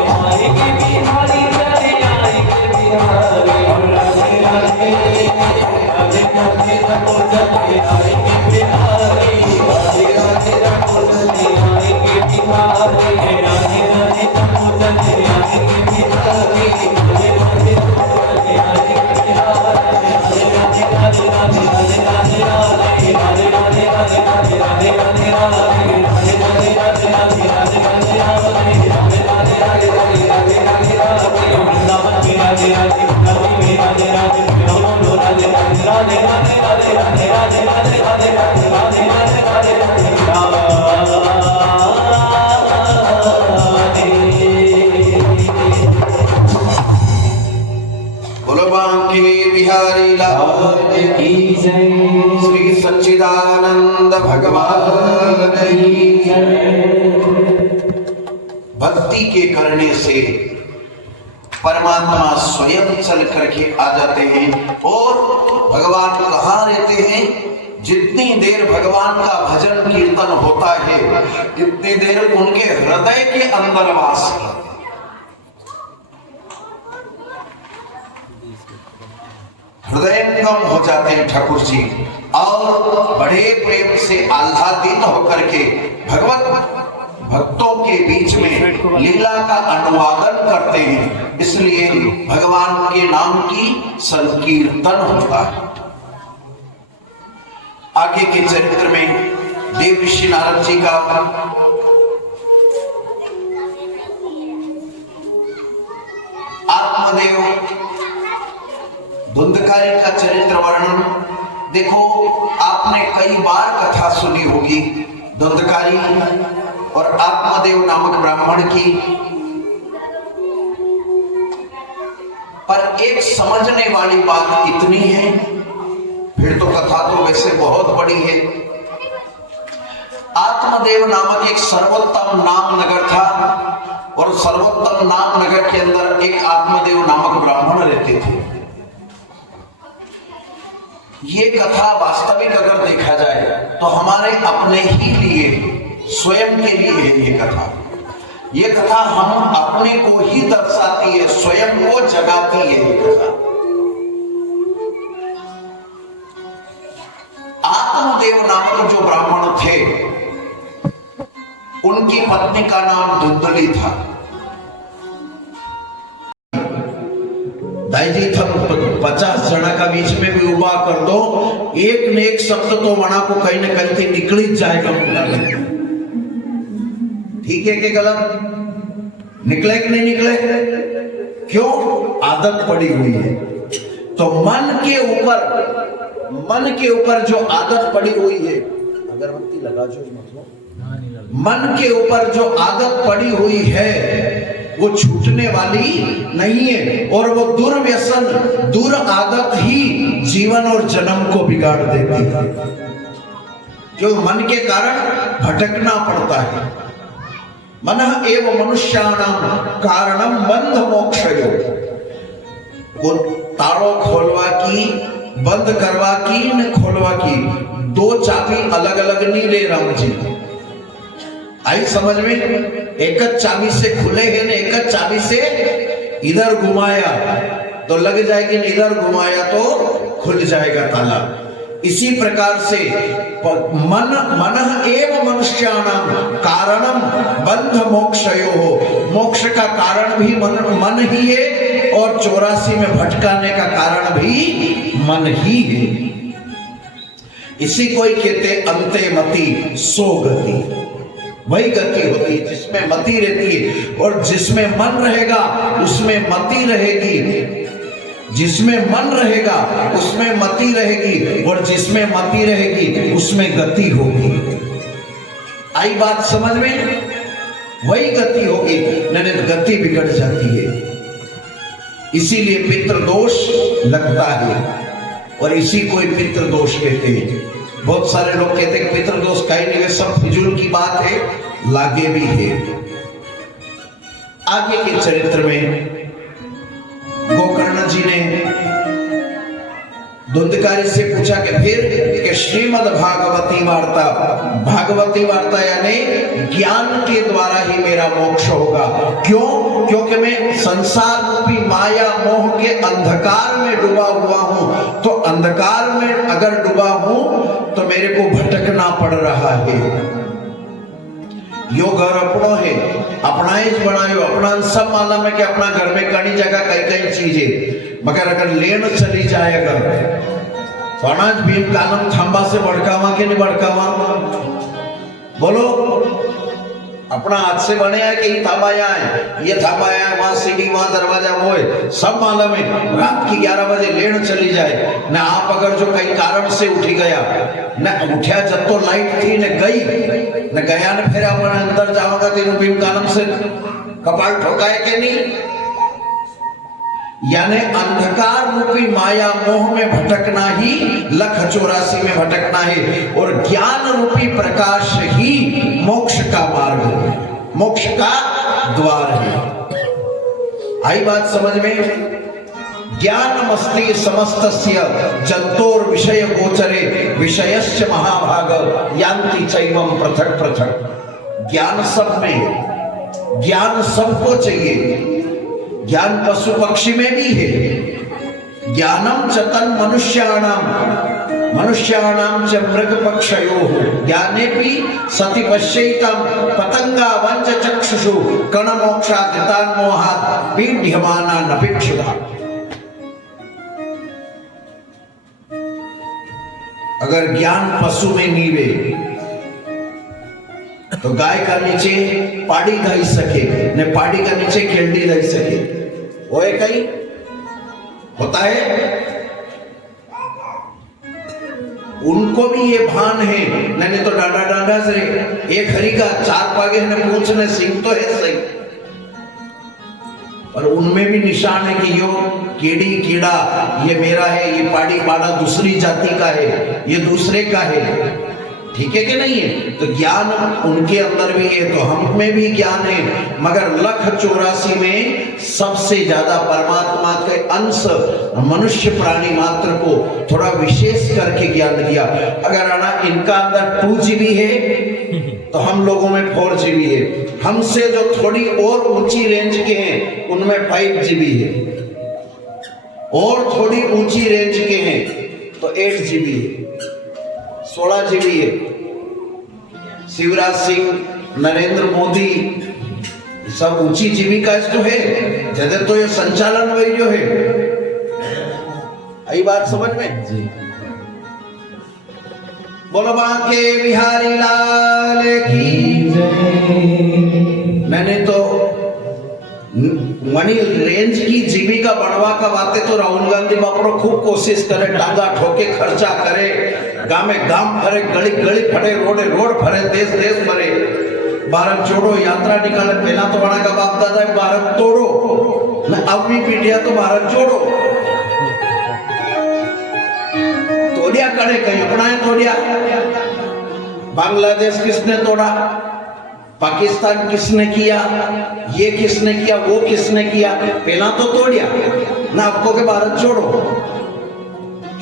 बिहारी बोलो बांके बिहारी लाल की जय। श्री सच्चिदानंद भगवान की भक्ति के करने से परमात्मा स्वयं चल करके आ जाते हैं। और भगवान कहाँ रहते हैं? जितनी देर भगवान का भजन कीर्तन होता है इतनी देर उनके हृदय के अंदर वास है। हृदयंगम हो जाते हैं ठाकुर जी और बड़े प्रेम से आह्लादित होकर के भगवत भक्तों के बीच में लीला का अनुवादन करते हैं। इसलिए भगवान के नाम की संकीर्तन होता है। आगे के चरित्र में देव ऋषि नारद जी का आत्मदेव धुंधकारी का चरित्र वर्णन देखो। आपने कई बार कथा सुनी होगी धुंधकारी और आत्मदेव नामक ब्राह्मण की, पर एक समझने वाली बात इतनी है, फिर तो कथा तो वैसे बहुत बड़ी है। आत्मदेव नामक एक सर्वोत्तम नाम नगर था और सर्वोत्तम नाम नगर के अंदर एक आत्मदेव नामक ब्राह्मण रहते थे। ये कथा वास्तविक अगर देखा जाए तो हमारे अपने ही लिए स्वयं के लिए है ये कथा। ये कथा हम अपने को ही दर्शाती है, स्वयं को जगाती है ये कथा। आत्मदेव नामक जो ब्राह्मण थे उनकी पत्नी का नाम धुंधली था। दाई जी थम 50 जना का बीच में भी उबा कर दो, एक न एक शब्द तो वहां को कहीं न कहीं से निकल ही जाएगा। ठीक है कि गलत? निकले कि नहीं निकले? क्यों? आदत पड़ी हुई है। तो मन के ऊपर जो आदत पड़ी हुई है, अगरबत्ती लगा जो मतलब, मन के ऊपर जो आदत पड़ी हुई है वो छूटने वाली नहीं है। और वो दुर्व्यसन, दुर आदत ही जीवन और जन्म को बिगाड़ देती है। जो मन के कारण भटकना पड़ता है। मनः एव मनुष्याणाम कारणम बंध मोक्षयो। वो तारों खोलवा की, बंद करवा की न खोलवा की, दो चाबी अलग अलग नहीं ले राम जी। आई समझ में? एक चाबी से खुले हैं ने एक चाबी से इधर घुमाया तो लग जाएगी, इधर घुमाया तो खुल जाएगा ताला। इसी प्रकार से मन एव मनुष्याणाम कारणम बंध मोक्षयो हो। मोक्ष का कारण भी मन ही है और 84 में भटकाने का कारण भी मन ही है। इसी को ही कहते अंते मति सो गति। वही गति होती है जिसमें मति रहती है, और जिसमें मन रहेगा उसमें मति रहेगी। जिसमें मन रहेगा उसमें मति रहेगी, और जिसमें मति रहेगी उसमें गति होगी। आई बात समझ में? वही गति होगी, नहीं तो गति बिगड़ जाती है। इसीलिए पितृदोष लगता है और इसी को ही पितृदोष कहते हैं। बहुत सारे लोग कहते हैं पितृदोष कहीं नहीं, सब फिजूल की बात है, लागे भी है। आगे के चरित्र में गोकर्ण जी ने धुंधकारी से पूछा कि फिर कि श्रीमद् भागवती वार्ता, भागवती वार्ता यानी ज्ञान के द्वारा ही मेरा मोक्ष होगा। क्यों? क्योंकि मैं संसार रूपी माया मोह के अंधकार में डूबा हुआ हूं। तो अंधकार में अगर डूबा हूं तो मेरे को भटकना पड़ रहा है। यो घर अपनो है, अपना ही बनायो, अपना सब मालूम है कि अपना घर में कई जगह कई कई चीजें, मगर अगर लेन चली जाए अगर तो अनाज भी कानून खंबा से भड़कावा के नहीं भड़कावा? बोलो। अपना हाथ से बने है कि थापाया है, ये थापाया है, वहां सीढ़ी, वहां दरवाजा, वो सब मालूम है। रात की 11 बजे लेन चली जाए न, आप अगर जो कई कारण से उठी गया न, उठा जब तो लाइट थी न गई न, गया न फिर अपने अंदर जाओगा तेन भीम कालम से कपाल ठोकाए के नहीं। यानी अंधकार रूपी माया मोह में भटकना ही लख 84 में भटकना है, और ज्ञान रूपी प्रकाश ही मोक्ष का मार्ग है, मोक्ष का द्वार है। आई बात समझ में? ज्ञान मस्ति समस्तस्य जंतोर विषय गोचरे विषयश्च महाभाग यान्ति चैवम पृथक पृथक। ज्ञान सब में, ज्ञान सबको चाहिए। ज्ञान पशु पक्षी में भी है। ज्ञानम चतन मनुष्याणाम च मृग पक्षयो ज्ञाने भी सति पश्यैतम पतंगा वंच चक्षुषु कण मोक्षात् मोहात् पीड्यमाना नभिक्षुधा। अगर ज्ञान पशु में नीवे तो गाय का नीचे पाड़ी धई सके ने, पाड़ी का नीचे खेलडी धई सके, वो है कहीं होता है। उनको भी ये भान है, नहीं तो डांडा डांडा से एक हरी का 4 पागे ने पूछने सिंह तो है सही, पर उनमें भी निशान है कि यो कीड़ी कीड़ा ये मेरा है, ये पाड़ी पाड़ा दूसरी जाति का है, ये दूसरे का है। ठीक है कि नहीं है? तो ज्ञान उनके अंदर भी है तो हम में भी ज्ञान है, मगर लख 84 में सबसे ज्यादा परमात्मा के अंश मनुष्य प्राणी मात्र को थोड़ा विशेष करके ज्ञान दिया। अगर आना इनका अंदर 2GB है तो हम लोगों में 4GB है, हमसे जो थोड़ी और ऊंची रेंज के हैं उनमें 5GB है, और थोड़ी ऊंची रेंज के हैं तो 8GB है, 16GB है। शिवराज सिंह, नरेंद्र मोदी सब ऊंची जीविका जो है, जैसे तो ये संचालन वही जो है। आई बात समझ में? जी। बोलो बांके बिहारी लाल की जय। मैंने तो मनी रेंज की जीविका बढ़वा का बातें तो राहुल गांधी बापड़ो खूब कोशिश करे, टांगा ठोके, खर्चा करे, गामे गाम फरे, गली गली फरे, रोडे रोड फरे, देश देश फरे, भारत जोड़ो यात्रा निकाले। पहला तो बड़ा का बाप दादा है भारत तोड़ो न, अब भी पीटिया तो भारत जोड़ो। तोड़िया करे कहीं अपना है तोड़िया। बांग्लादेश किसने तोड़ा? पाकिस्तान किसने किया? ये किसने किया? वो किसने किया? पहला तो तोड़िया ना, आपको के भारत जोड़ो।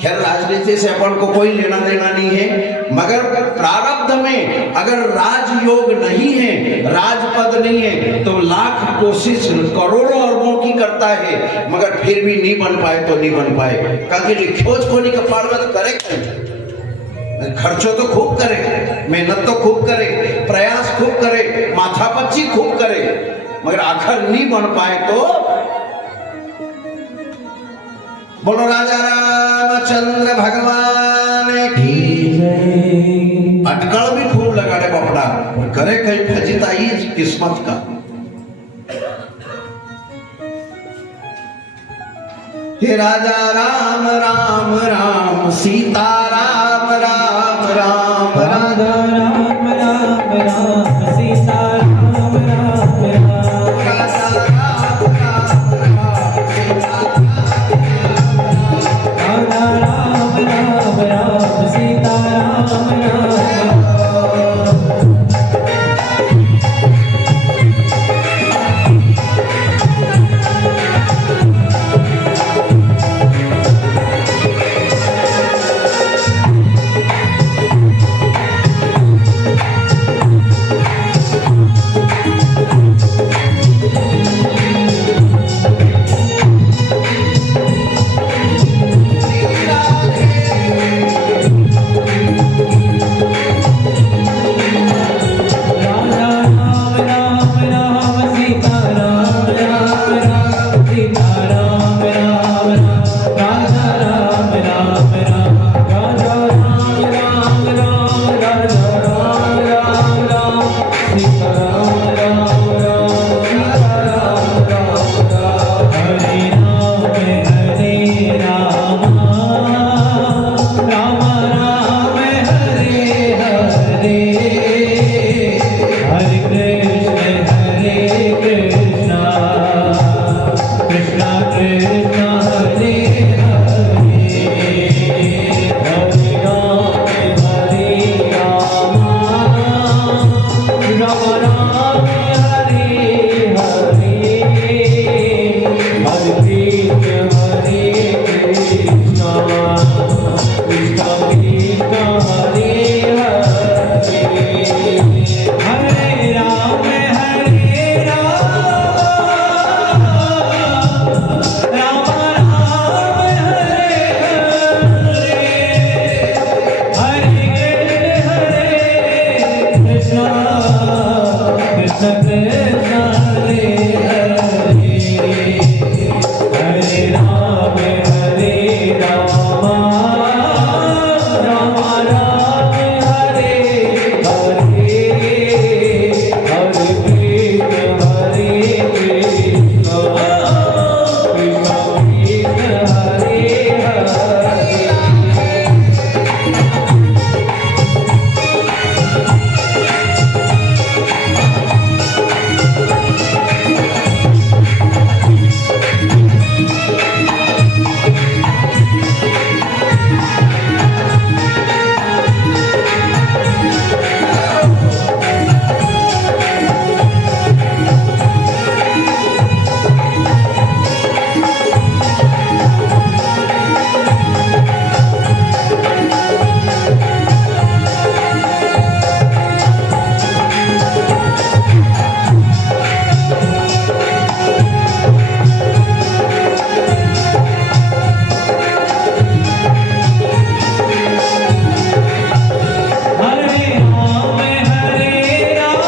खैर राजनीति से अपन को कोई लेना देना नहीं है, मगर प्रारब्ध में अगर राजयोग नहीं है, राजपद नहीं है, तो लाख कोशिश करोड़ों अरबों की करता है, मगर फिर भी नहीं बन पाए तो नहीं बन पाए। क्योंकि खोज खोनी कपाड़ में तो करे, खर्चो तो खूब करे, मेहनत तो खूब करे, प्रयास खूब करे, माथापच्ची खूब करे, मगर आखिर नहीं बन पाए तो। बोलो राजा रामचंद्र भगवान की जय। अटकल भी खूब लगाड़े बपड़ा, करे कहीं फजिता ही किस्मत का। हे राजा राम राम राम, सीता राम राम राम, राजा राम राम राम, सीता राम राम राम, राजा राम राम राम, सीता राजा राम राम राम, सीता राम राम राम। सीता राम राम राम हरे हरे हरे कृष्ण हरे कृष्ण कृष्ण कृष्ण हरे हरे हरे राम राम राम हरे हरे हरे कृष्ण कृष्ण कृष्ण हरे हरे हरे राम राम राम हरे हरे हरे कृष्ण हरे कृष्ण कृष्ण कृष्ण हरे हरे हरे राम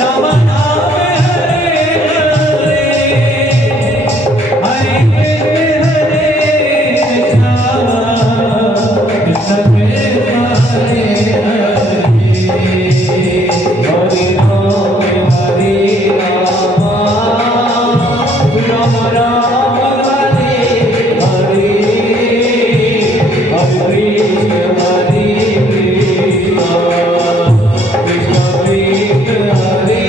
राम राम हरे हरे हरे कृष्ण कृष्ण कृष्ण हरे हरे हरे राम राम राम हरे हरे हरे कृष्ण हरे कृष्ण कृष्ण कृष्ण हरे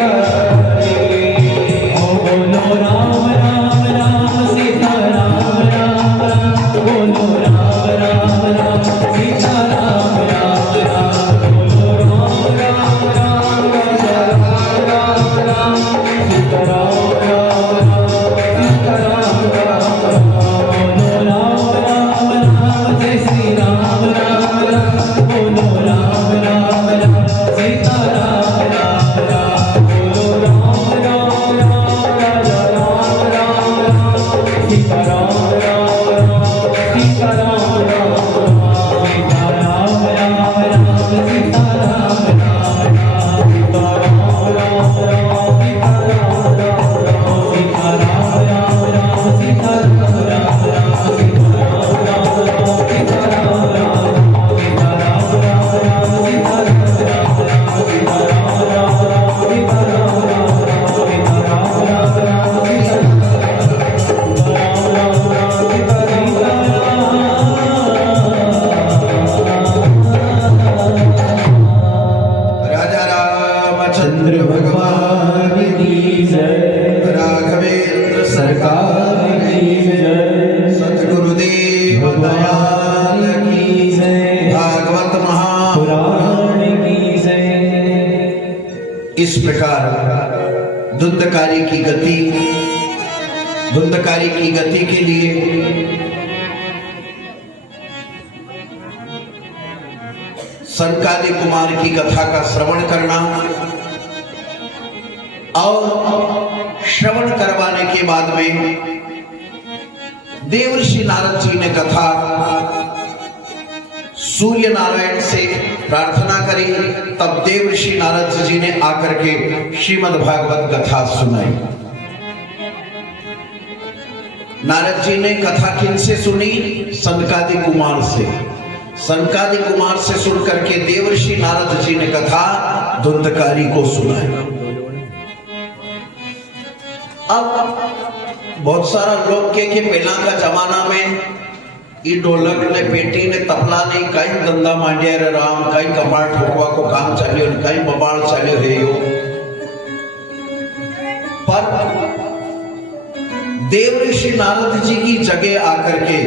हरे बोलो राम राम राम सीता राम राम राम बोलो राम राम राम सीता राम राम राम बोलो राम राम राम राजा राम राम राम सीता राम राम राम सीता राम राम राम बोलो राम राम राम जय श्री राम राम राम बोलो राम राम राम सीता राम राम राम बोलो राम राम राम राजा राम राम राम सीता राम राम राम सीता राम राम राम सीता राम राम राम सीता राम राम राम सीता राम राम राम सीता राम राम राम सीता राम राम राम सीता राम राम राम सीता राम राम राम सीता राम राम राम सीता राम राम राम सीता राम राम राम सीता राम राम राम सीता राम राम राम सीता राम राम राम सीता राजा रामचंद्र चंद्र भगवान की जय राघवेंद्र सरकार की जय सतगुरुदेव दयाल की जय भागवत पुराण की जय इस प्रकार धुंधकारी की गति के लिए संकादि कुमार की कथा का श्रवण करना और श्रवण करवाने के बाद में देवर्षि नारद जी ने कथा सूर्य नारायण से प्रार्थना करी। तब देवर्षि नारद जी ने आकर के श्रीमद् भागवत कथा सुनाई। नारद जी ने कथा किनसे सुनी? संकादि कुमार से। संकादि कुमार से सुन करके देवर्षि नारद जी ने कथा धुंधकारी को सुनाई। अब बहुत सारा लोग के पहला का जमाना में ई ढोलक ने पेटी ने तबला ने कई धंधा मांडिया रे राम, कई कपाट ठोकवा को काम चालियो, कई बबाड़ चालियो है यो। पर देवर्षि नारद जी की जगह आकर के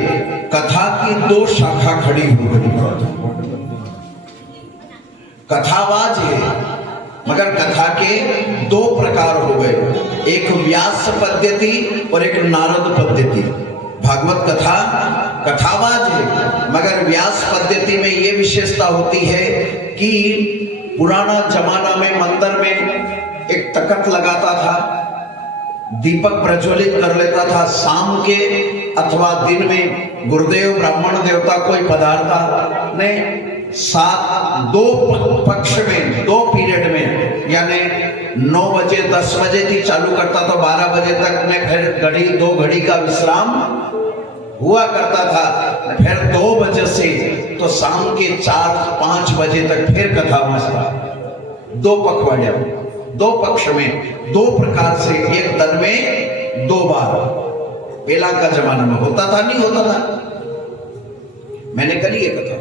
कथा की दो शाखा खड़ी हो गई। कथावाज है, मगर कथा के दो प्रकार हो गए, एक व्यास पद्धति और एक नारद पद्धति। भागवत कथा कथावाज है, मगर व्यास पद्धति में ये विशेषता होती है कि पुराना जमाना में मंदिर में एक तख्त लगाता था, दीपक प्रज्वलित कर लेता था, शाम के अथवा दिन में गुरुदेव ब्राह्मण देवता कोई पधारता ने दो पक्ष में, दो पीरियड में, यानी 9 बजे 10 बजे थी चालू करता तो 12 बजे तक में फिर दो घड़ी का विश्राम हुआ करता था, फिर 2 बजे से तो शाम के 4-5 बजे तक फिर कथा मस्ता। दो पखवाड़िया, दो पक्ष में, दो प्रकार से एक दिन में 2 बार। पहला का जमाना में होता था, नहीं होता था? मैंने करी है कथा,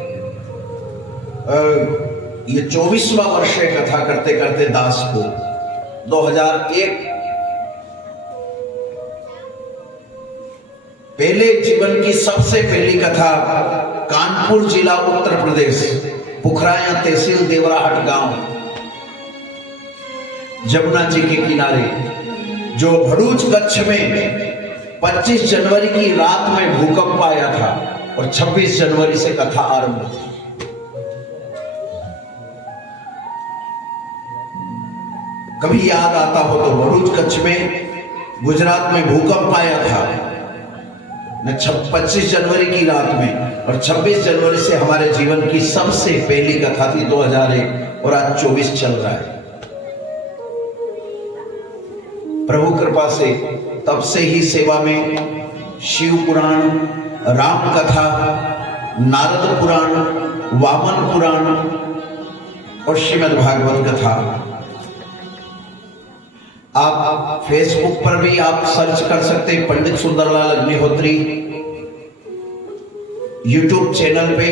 ये 24वां वर्ष है कथा करते करते दासपुर 2001। पहले जीवन की सबसे पहली कथा कानपुर जिला उत्तर प्रदेश, पुखराया तहसील देवराहट गांव, जमुना जी के किनारे, जो भरूच कच्छ में 25 जनवरी की रात में भूकंप आया था और 26 जनवरी से कथा आरंभ हुई। कभी याद आता हो तो भरूच कच्छ में गुजरात में भूकंप आया था न 25 जनवरी की रात में, और 26 जनवरी से हमारे जीवन की सबसे पहली कथा थी 2001 और आज 24 चल रहा है। प्रभु कृपा से तब से ही सेवा में शिव पुराण, राम कथा, नारद पुराण, वामन पुराण और श्रीमद् भागवत कथा। आप फेसबुक पर भी आप सर्च कर सकते हैं पंडित सुंदरलाल अग्निहोत्री, यूट्यूब चैनल पे,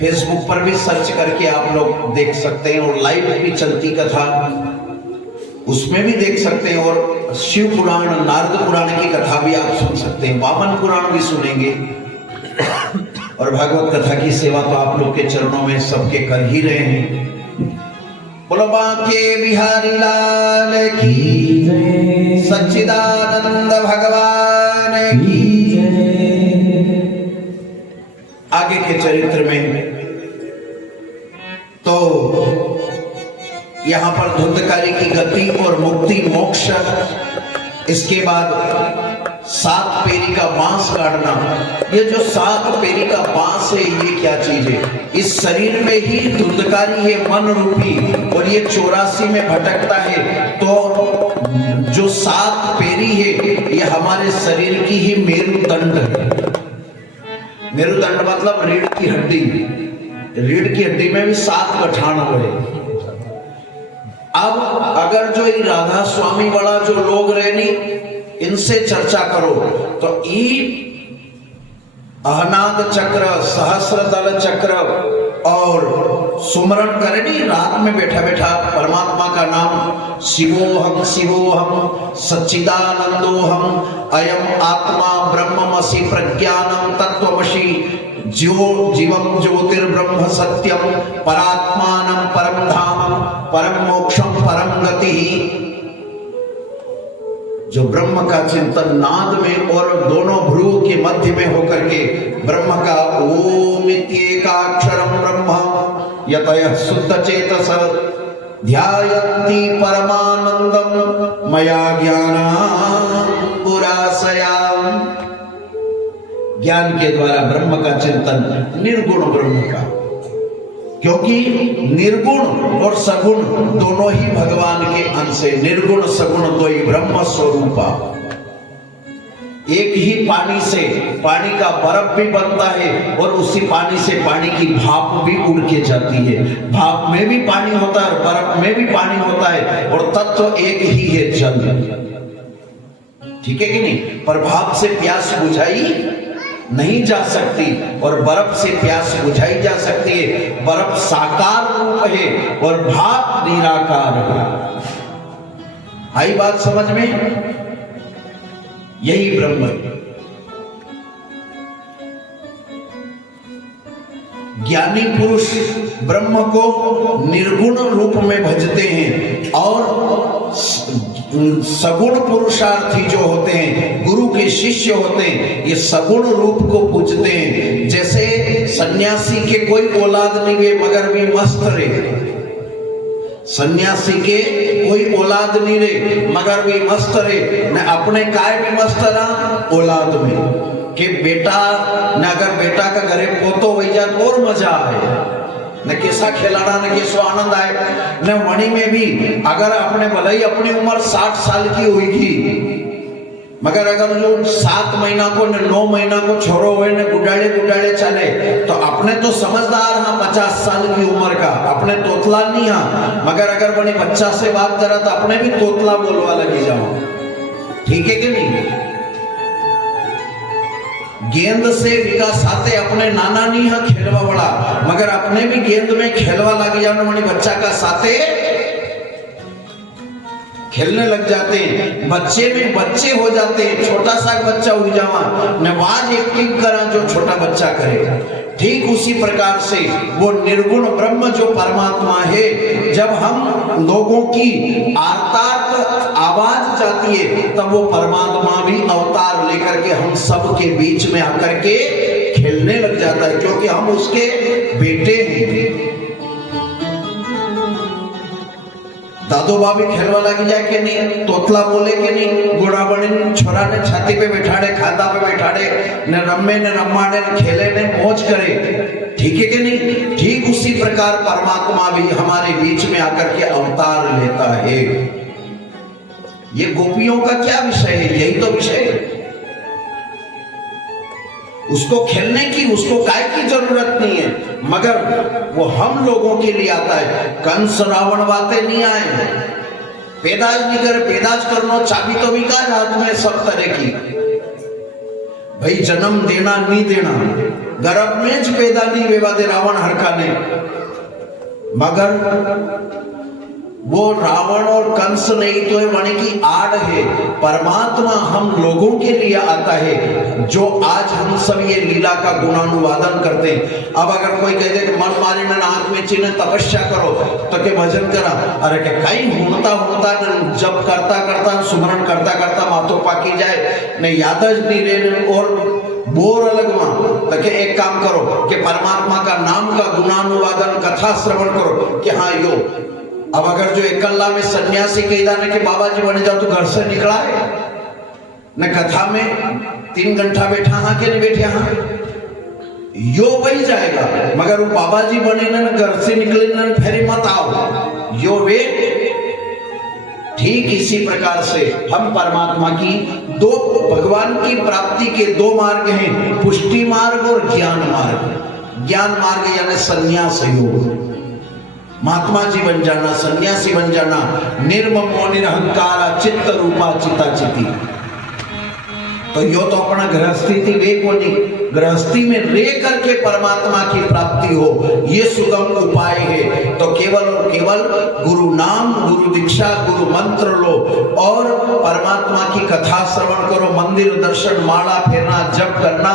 फेसबुक पर भी सर्च करके आप लोग देख सकते हैं, और लाइव भी चलती कथा उसमें भी देख सकते हैं, और शिव पुराण, नारद पुराण की कथा भी आप सुन सकते हैं, वामन पुराण भी सुनेंगे, और भागवत कथा की सेवा तो आप लोग के चरणों में सबके कर ही रहे हैं। बोलो बांके बिहारी लाल की जय, सच्चिदानंद भगवान की जय। आगे के चरित्र में तो यहां पर धुंधकारी की गति और मुक्ति मोक्ष, इसके बाद 7 पेरी का बांस काटना। ये जो 7 पेरी का बांस है ये क्या चीज है? इस शरीर में ही धुंधकारी है मन रूपी, और ये 84 में भटकता है, तो जो 7 पेरी है ये हमारे शरीर की ही मेरुदंड है। मेरुदंड मतलब रीढ़ की हड्डी, रीढ़ की हड्डी में भी 7 गठान हुए। अब अगर जो ये राधा स्वामी वाला जो लोग रहनी, इनसे चर्चा करो तो अहनाद चक्र, सहस्र दल चक्र और सुमरण करनी, रात में बैठा बैठा परमात्मा का नाम, शिवोहम शिवोहम सच्चिदानंदोहम अयम आत्मा ब्रह्ममसि प्रज्ञानम तत्वमसि जीवम ज्योतिर्ब्रह्म सत्यम परात्मानं परम धाम परम मोक्षम परम गति। जो ब्रह्म का चिंतन नाद में और दोनों भ्रू के मध्य में होकर के ब्रह्म का ओम इत्येकाक्षरम ब्रह्म यतयः शुद्ध चेतस ध्यायन्ति परमानंदम मया ज्ञानांबुराशया। ज्ञान के द्वारा ब्रह्म का चिंतन, निर्गुण ब्रह्म का, क्योंकि निर्गुण और सगुण दोनों ही भगवान के अंश है। निर्गुण सगुण दो ही ब्रह्म स्वरूपा। एक ही पानी से पानी का बर्फ भी बनता है, और उसी पानी से पानी की भाप भी उड़ के जाती है। भाप में भी पानी होता है, बर्फ में भी पानी होता है, और तत्व एक ही है, जल। ठीक है कि नहीं? पर भाप से प्यास बुझाई नहीं जा सकती, और बर्फ से प्यास बुझाई जा सकती है। बर्फ साकार रूप है और भाप निराकार है। आई बात समझ में? यही ब्रह्म है। ज्ञानी पुरुष ब्रह्म को निर्गुण रूप में भजते हैं और सगुण पुरुषार्थी जो होते हैं, गुरु के शिष्य होते हैं, ये सगुण रूप को पूजते हैं। जैसे सन्यासी के कोई औलाद नहीं वे मगर भी मस्त रहे, सन्यासी के कोई औलाद नहीं रे मगर भी मस्त रे न अपने काय भी मस्त रहा औलाद में कि बेटा न अगर बेटा का घरे पोतो हो जाए तो और मजा आए न कैसा खिलाना न कैसा आनंद आए न मणि में भी अगर अपने भले ही अपनी उम्र 60 साल की होगी मगर अगर जो 7 महीना को न 9 महीना को छोरो हुए न गुडाड़े गुडाड़े चले तो अपने तो समझदार हाँ 50 साल की उम्र का अपने तोतला नहीं हाँ मगर अगर बड़ी बच्चा से बात करा तो अपने भी तोतला बोलवा लगी जाओ। ठीक है कि नहीं? गेंद से विकास आते अपने नाना नहीं हाँ खेलवा बड़ा मगर अपने भी गेंद में खेलवा लगी जाओ बड़ी बच्चा का साथे खेलने लग जाते हैं। बच्चे में बच्चे हो जाते हैं, छोटा सा बच्चा हो जावा नवाज एक्टिंग करा जो छोटा बच्चा करे। ठीक उसी प्रकार से वो निर्गुण ब्रह्म जो परमात्मा है, जब हम लोगों की आर्तार्थ आवाज जाती है तब वो परमात्मा भी अवतार लेकर के हम सब के बीच में आकर के खेलने लग जाता है क्योंकि हम उसके बेटे हैं। दादो बाबी खेलवा लगी जाए कि नहीं, तोतला बोले कि नहीं, गोड़ा बने छोरा ने छाती पे बैठाड़े, खादा पे बैठाड़े, न रम्मे न रम्माड़े न खेले ने मौज करे। ठीक है कि नहीं? ठीक उसी प्रकार परमात्मा भी हमारे बीच में आकर के अवतार लेता है। ये गोपियों का क्या विषय है? यही तो विषय है। उसको खेलने की, उसको काय की जरूरत नहीं है मगर वो हम लोगों के लिए आता है। कंस रावण बातें नहीं आए, पैदाज नहीं करे, पैदाज करना चाबी तो भी का हाथ में सब तरह की भाई, जन्म देना नहीं देना गर्भ में ज पैदा नहीं वेवा दे रावण हरका ने मगर वो रावण और कंस नहीं तो है वाणी की आड़ है। परमात्मा हम लोगों के लिए आता है जो आज हम सब ये लीला का गुणानुवादन करते हैं। अब अगर कोई कह दे कि मन मारी न आंख में चिन्ह तपस्या करो तो के भजन करा, अरे के कहीं होता होता जब करता करता सुमरण करता करता मातो पाकी जाए न याद नहीं रहे और बोर अलग तो के एक काम करो कि परमात्मा का नाम का गुणानुवादन कथा श्रवण करो कि हाँ यो। अब अगर जो एकल्ला में सन्यासी कही दाने के बाबा जी बने जाओ तो घर से निकला है न कथा में 3 घंटा बैठा हाँ के नहीं बैठे हाँ यो बही जाएगा मगर वो बाबा जी बने न घर से निकले न फेरी मत आओ यो वे। ठीक इसी प्रकार से हम परमात्मा की भगवान की प्राप्ति के 2 मार्ग हैं, पुष्टि मार्ग और ज्ञान मार्ग। ज्ञान मार्ग यानी संन्यास योग, महात्मा जी बन जाना, सन्यासी बन जाना, निर्ममो निरहंकारा चित्त रूपा चिता चिति। तो यो तो अपना गृहस्थी थी वे को नहीं, गृहस्थी में रह करके परमात्मा की प्राप्ति हो ये सुगम उपाय है। तो केवल और केवल गुरु नाम, गुरु दीक्षा, गुरु मंत्र लो और परमात्मा की कथा श्रवण करो, मंदिर दर्शन, माला फेरना, जप करना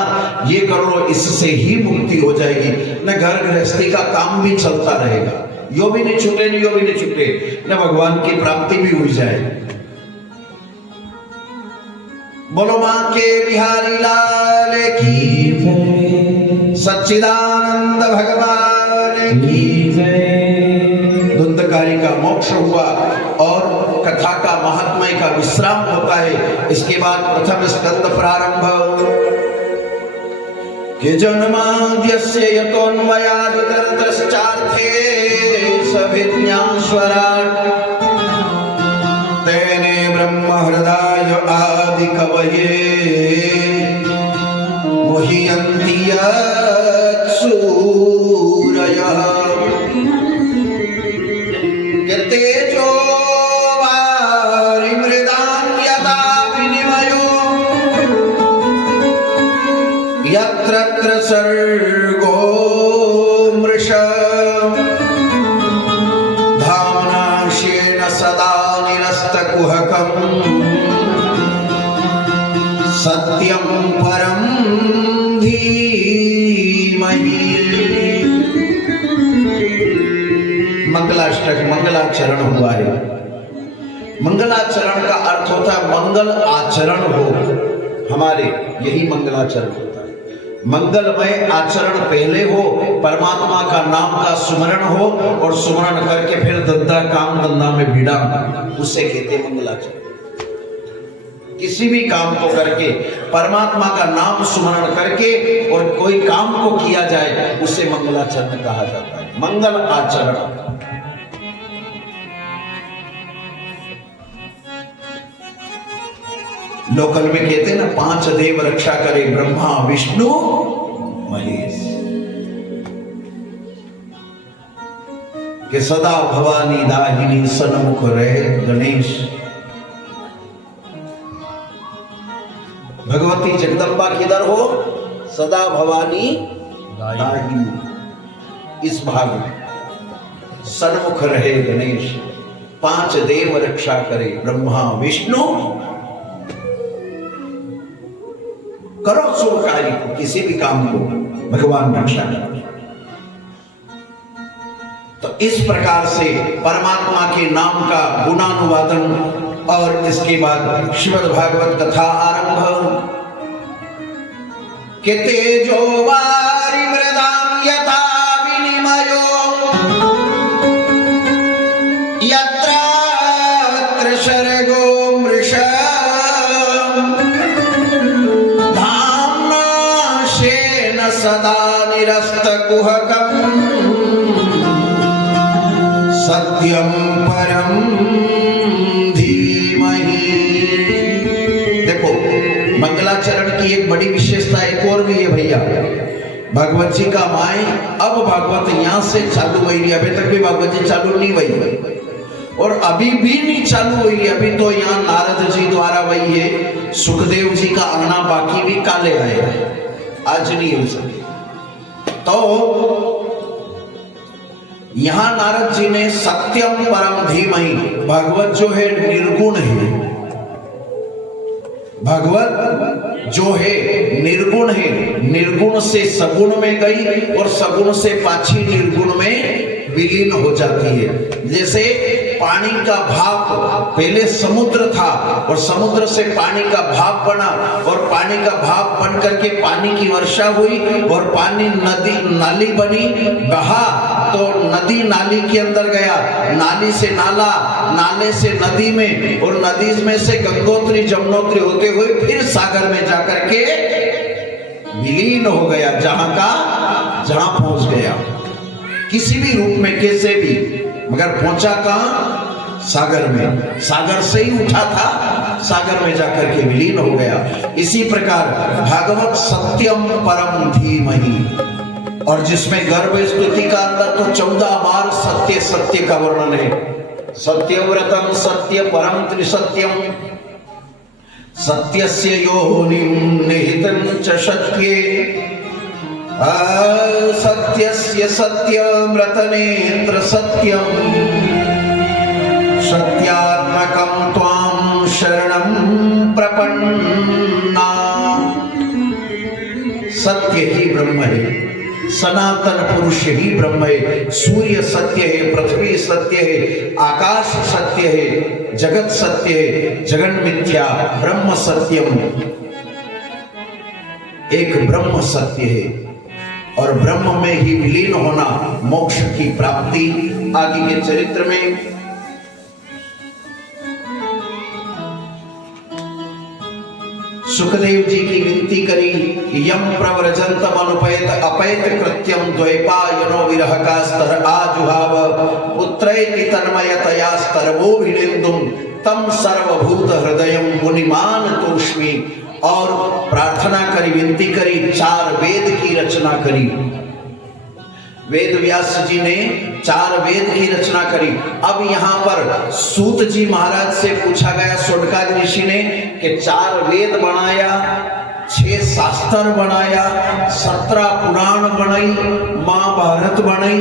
ये कर लो, इससे ही मुक्ति हो जाएगी। न घर गृहस्थी का काम भी चलता रहेगा, यो भी नहीं छूटे नहीं यो भी नहीं छूटे, न भगवान की प्राप्ति भी हो जाए। बोलो मां के बिहारी लाल की जय, सच्चिदानंद भगवान की जय। धुंधकारी का मोक्ष हुआ और कथा का महात्म्य का विश्राम होता है। इसके बाद प्रथम स्कंद प्रारंभ के जन्माद्यस्य यतोन्मयादितरतश्चार्थे सभिज्ञास्वराट् तेने ब्रह्म हृदय आदि कवये मुह्यन्ति यत्सूरयः तेजो वारिमृदां यथा विनिमयो यत्र सर्गो मृषा धाम्ना शेन सदा निरस्तकुहकम् सत्यं परं धीमहि। मंगलाष्टक मंगलाचरण हुआ है। मंगलाचरण का अर्थ होता है मंगल आचरण हो हमारे, यही मंगलाचरण होता है। मंगलमय आचरण पहले हो, परमात्मा का नाम का सुमरण हो और सुमरण करके फिर धंधा काम धंधा में भिड़ा, उसे कहते मंगलाचरण। किसी भी काम को करके परमात्मा का नाम सुमरण करके और कोई काम को किया जाए उसे मंगलाचरण कहा जाता है, मंगल आचरण। लोकल में कहते हैं ना, 5 देव रक्षा करे, ब्रह्मा विष्णु महेश, कि सदा भवानी दाहिनी सन्मुख रहे गणेश। भगवती जगदम्बा किधर हो? सदा भवानी दाहिनी, इस भाग में सन्मुख रहे गणेश। 5 देव रक्षा करे, ब्रह्मा विष्णु। करो शुभ कार्य को, किसी भी काम को भगवान रक्षा करे। तो इस प्रकार से परमात्मा के नाम का गुणानुवादन और इसके बाद श्रीमद् भागवत कथा आरंभ। के तेजो वारि मृदां यथा विनिमयो यत्र सर्गो मृषा धाम्ना शेन सदा निरस्तकुहकम् सत्यं परं धीमहि। देखो, मंगलाचरण की एक बड़ी विशेषता एक और भी है भैया। भागवत जी का माय, अब भागवत यहां से चालू हुई, अभी तक भी भागवत जी चालू नहीं हुई और अभी भी नहीं चालू हुई। अभी तो यहाँ नारद जी द्वारा वही है, सुखदेव जी का आना बाकी भी काले आए हैं, आज नहीं हो सके। तो यहां नारद जी ने सत्यम परम धीमहि, भागवत जो है निर्गुण है, भागवत जो है निर्गुण है, निर्गुण से सगुण में गई और सगुण से पाछी निर्गुण में विलीन हो जाती है। जैसे पानी का भाप पहले समुद्र था और समुद्र से पानी का भाप बना और पानी का भाप बन करके पानी की वर्षा हुई और पानी नदी नाली बनी, बहा तो नदी नाली के अंदर गया, नाली से नाला, नाले से नदी में और नदी में से गंगोत्री जमुनोत्री होते हुए फिर सागर में जाकर के विलीन हो गया, जहां का जहां पहुंच गया, किसी भी रूप में कैसे भी, मगर पहुंचा कहां? सागर में। सागर से ही उठा था, सागर में जाकर के विलीन हो गया। इसी प्रकार भागवत सत्यम परम धीमहि, और जिसमें गर्भ स्तुति का अंदर तो 14 बार सत्य सत्य का वर्णन है। सत्यव्रतम सत्य परम त्रिसत्यम सत्यस्य योनिं निहितं च सत्ये सत्यस्य सत्यमृतनेत्र सत्यम सत्यात्मकं त्वां शरणं प्रपन्ना। सत्य ही ब्रह्म है, सनातन पुरुष ही ब्रह्म है। सूर्य सत्य है, पृथ्वी सत्य है, आकाश सत्य है, जगत सत्य है, जगन मिथ्या, ब्रह्म सत्यम। एक ब्रह्म सत्य है और ब्रह्म में ही विलीन होना मोक्ष की प्राप्ति। आगे के चरित्र में सुखदेव जी की विनती करी, यम प्रव्रजंतम अनुपैत अपैत कृत्यम द्वैपायनो विरह का स्तर आजुहाव पुत्रैति तन्मयतया स्तरवोभिनेन्दुम तम सर्वभूत हृदयम मुनिमान तोष्मि। और प्रार्थना करी, विनती करी, 4 वेद की रचना करी। वेद व्यास जी ने 4 वेद की रचना करी। अब यहाँ पर सूत जी महाराज से पूछा गया, सोडकाज ऋषि ने, कि 4 वेद बनाया, 6 शास्त्र बनाया, 17 पुराण बनाई, महाभारत बनाई,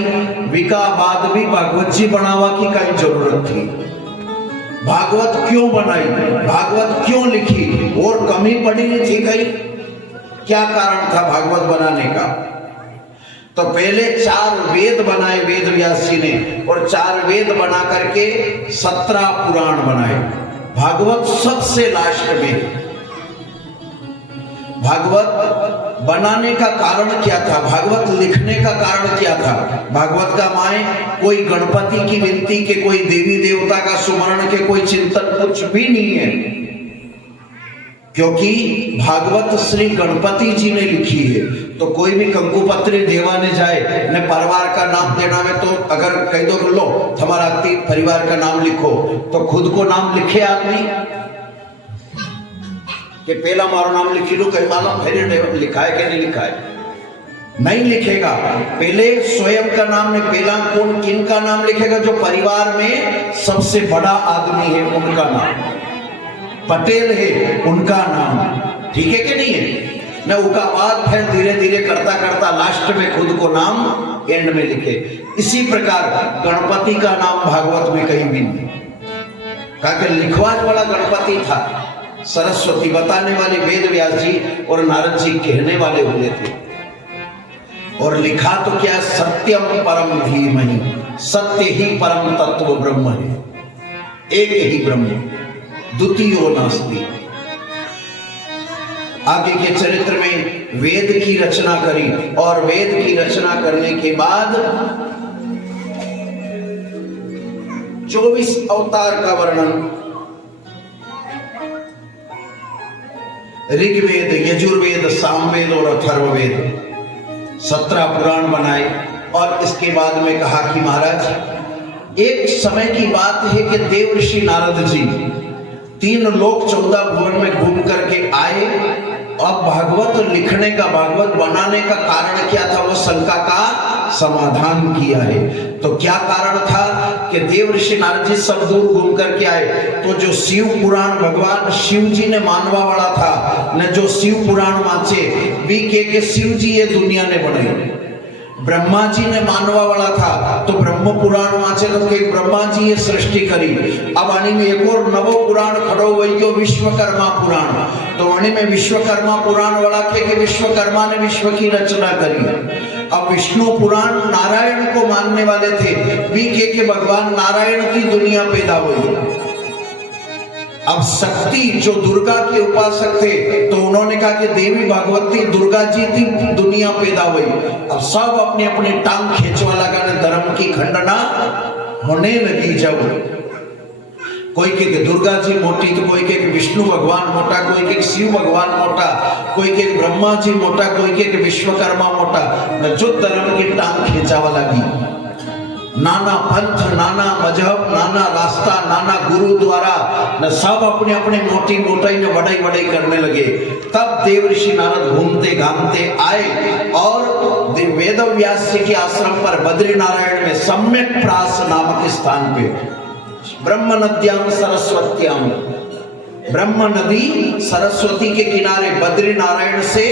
विका बाद भी भागवत जी बनावा की कई जरूरत थी? भागवत क्यों बनाई, भागवत क्यों लिखी, और कमी पड़ी नहीं थी कहीं? क्या कारण था भागवत बनाने का? तो पहले 4 वेद बनाए वेद व्यास जी ने, और 4 वेद बना करके 17 पुराण बनाए। भागवत सबसे लास्ट में। भागवत बनाने का कारण क्या था, भागवत लिखने का कारण क्या था? भागवत का माय कोई गणपति की विनती के, कोई देवी देवता का सुमरण के, कोई चिंतन कुछ भी नहीं है, क्योंकि भागवत श्री गणपति जी ने लिखी है। तो कोई भी कंकुपत्री देवा ने जाए ने परिवार का नाम देना में, तो अगर कह दो लो हमारा परिवार का नाम लिखो, तो खुद को नाम लिखे आदमी कि पहला मारो नाम लिखी लो, कहीं मालूम फिर लिखा है कि नहीं लिखा है? नहीं लिखेगा। पहले स्वयं का नाम में पहला कौन किन का नाम लिखेगा? जो परिवार में सबसे बड़ा आदमी है उनका नाम, पटेल है उनका नाम, ठीक है कि नहीं है? न उसका बाद फिर धीरे धीरे करता करता लास्ट में खुद को नाम एंड में लिखे। इसी प्रकार गणपति का नाम भागवत में कहीं भी नहीं, क्योंकि लिखवाज वाला गणपति था, सरस्वती बताने वाले वेद व्यास जी और नारद जी कहने वाले हुए थे। और लिखा तो क्या? सत्यम परम धीमहि, सत्य ही परम तत्व ब्रह्म है, एक ही ब्रह्म, द्वितीयो नास्ति। आगे के चरित्र में वेद की रचना करी, और वेद की रचना करने के बाद 24 अवतार का वर्णन, ऋग्वेद, यजुर्वेद, सामवेद और अथर्ववेद, 17 पुराण बनाए। और इसके बाद में कहा कि महाराज एक समय की बात है कि देव ऋषि नारद जी 3 लोक 14 भुवन में घूम करके आए। अब भागवत लिखने का, भागवत बनाने का कारण क्या था, वो शंका का समाधान किया है। तो क्या कारण था कि देव ऋषि नारद जी सब दूर घूम करके आए, तो जो शिव पुराण भगवान शिव जी ने मानवा वाला था न, जो शिव पुराण वांचे भी के शिव जी ये दुनिया ने बनाई। ब्रह्मा जी ने मानवा वाला था, तो ब्रह्म पुराण वांचे तो के ब्रह्मा जी ये सृष्टि करी। अब वाणी में एक और नवो पुराण खड़ो वैयो विश्वकर्मा पुराण, तो वाणी में विश्वकर्मा पुराण वाला के विश्वकर्मा ने विश्व की रचना करी। अब विष्णु पुराण नारायण को मानने वाले थे, भी के भगवान नारायण की दुनिया पैदा हुई। अब शक्ति जो दुर्गा के उपासक थे, तो उन्होंने कहा कि देवी भगवती दुर्गा जी थी, दुनिया पैदा हुई। अब सब अपने अपने टांग खींचवा लगा, धर्म की खंडना होने लगी। जब कोई के दुर्गा जी मोटी, तो कोई के विष्णु भगवान मोटा, कोई के शिव भगवान मोटा, कोई के ब्रह्मा जी मोटा, कोई के विश्वकर्मा मोटा, जो धर्म की टांग खींचावा लगी। नाना पंथ, नाना मजहब, नाना रास्ता, नाना गुरु द्वारा न सब अपने अपने मोटी मोटाई में वड़ाई वड़ाई करने लगे। तब देव ऋषि नारद घूमते घामते आए और वेद व्यास जी के आश्रम पर बद्री नारायण में सम्यक प्रास नामक स्थान पे, ब्रह्म नद्याम सरस्वत्याम, ब्रह्म नदी सरस्वती के किनारे बद्री नारायण से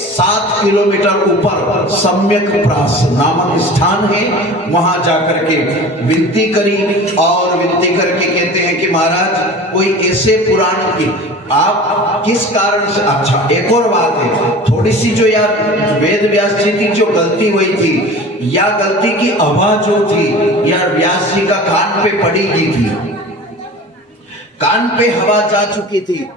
7 किलोमीटर ऊपर सम्यक प्रास नामक स्थान है। वहां जाकर के विनती करी, और विनती करके कहते हैं कि महाराज कोई ऐसे पुराण की आप किस कारण से, अच्छा एक और बात है, थोड़ी सी जो यार वेद व्यास जी की जो गलती हुई थी, या गलती की आवाज जो थी यार व्यास जी का कान पे पड़ी गई थी, कान पे हवा जा चुकी थी,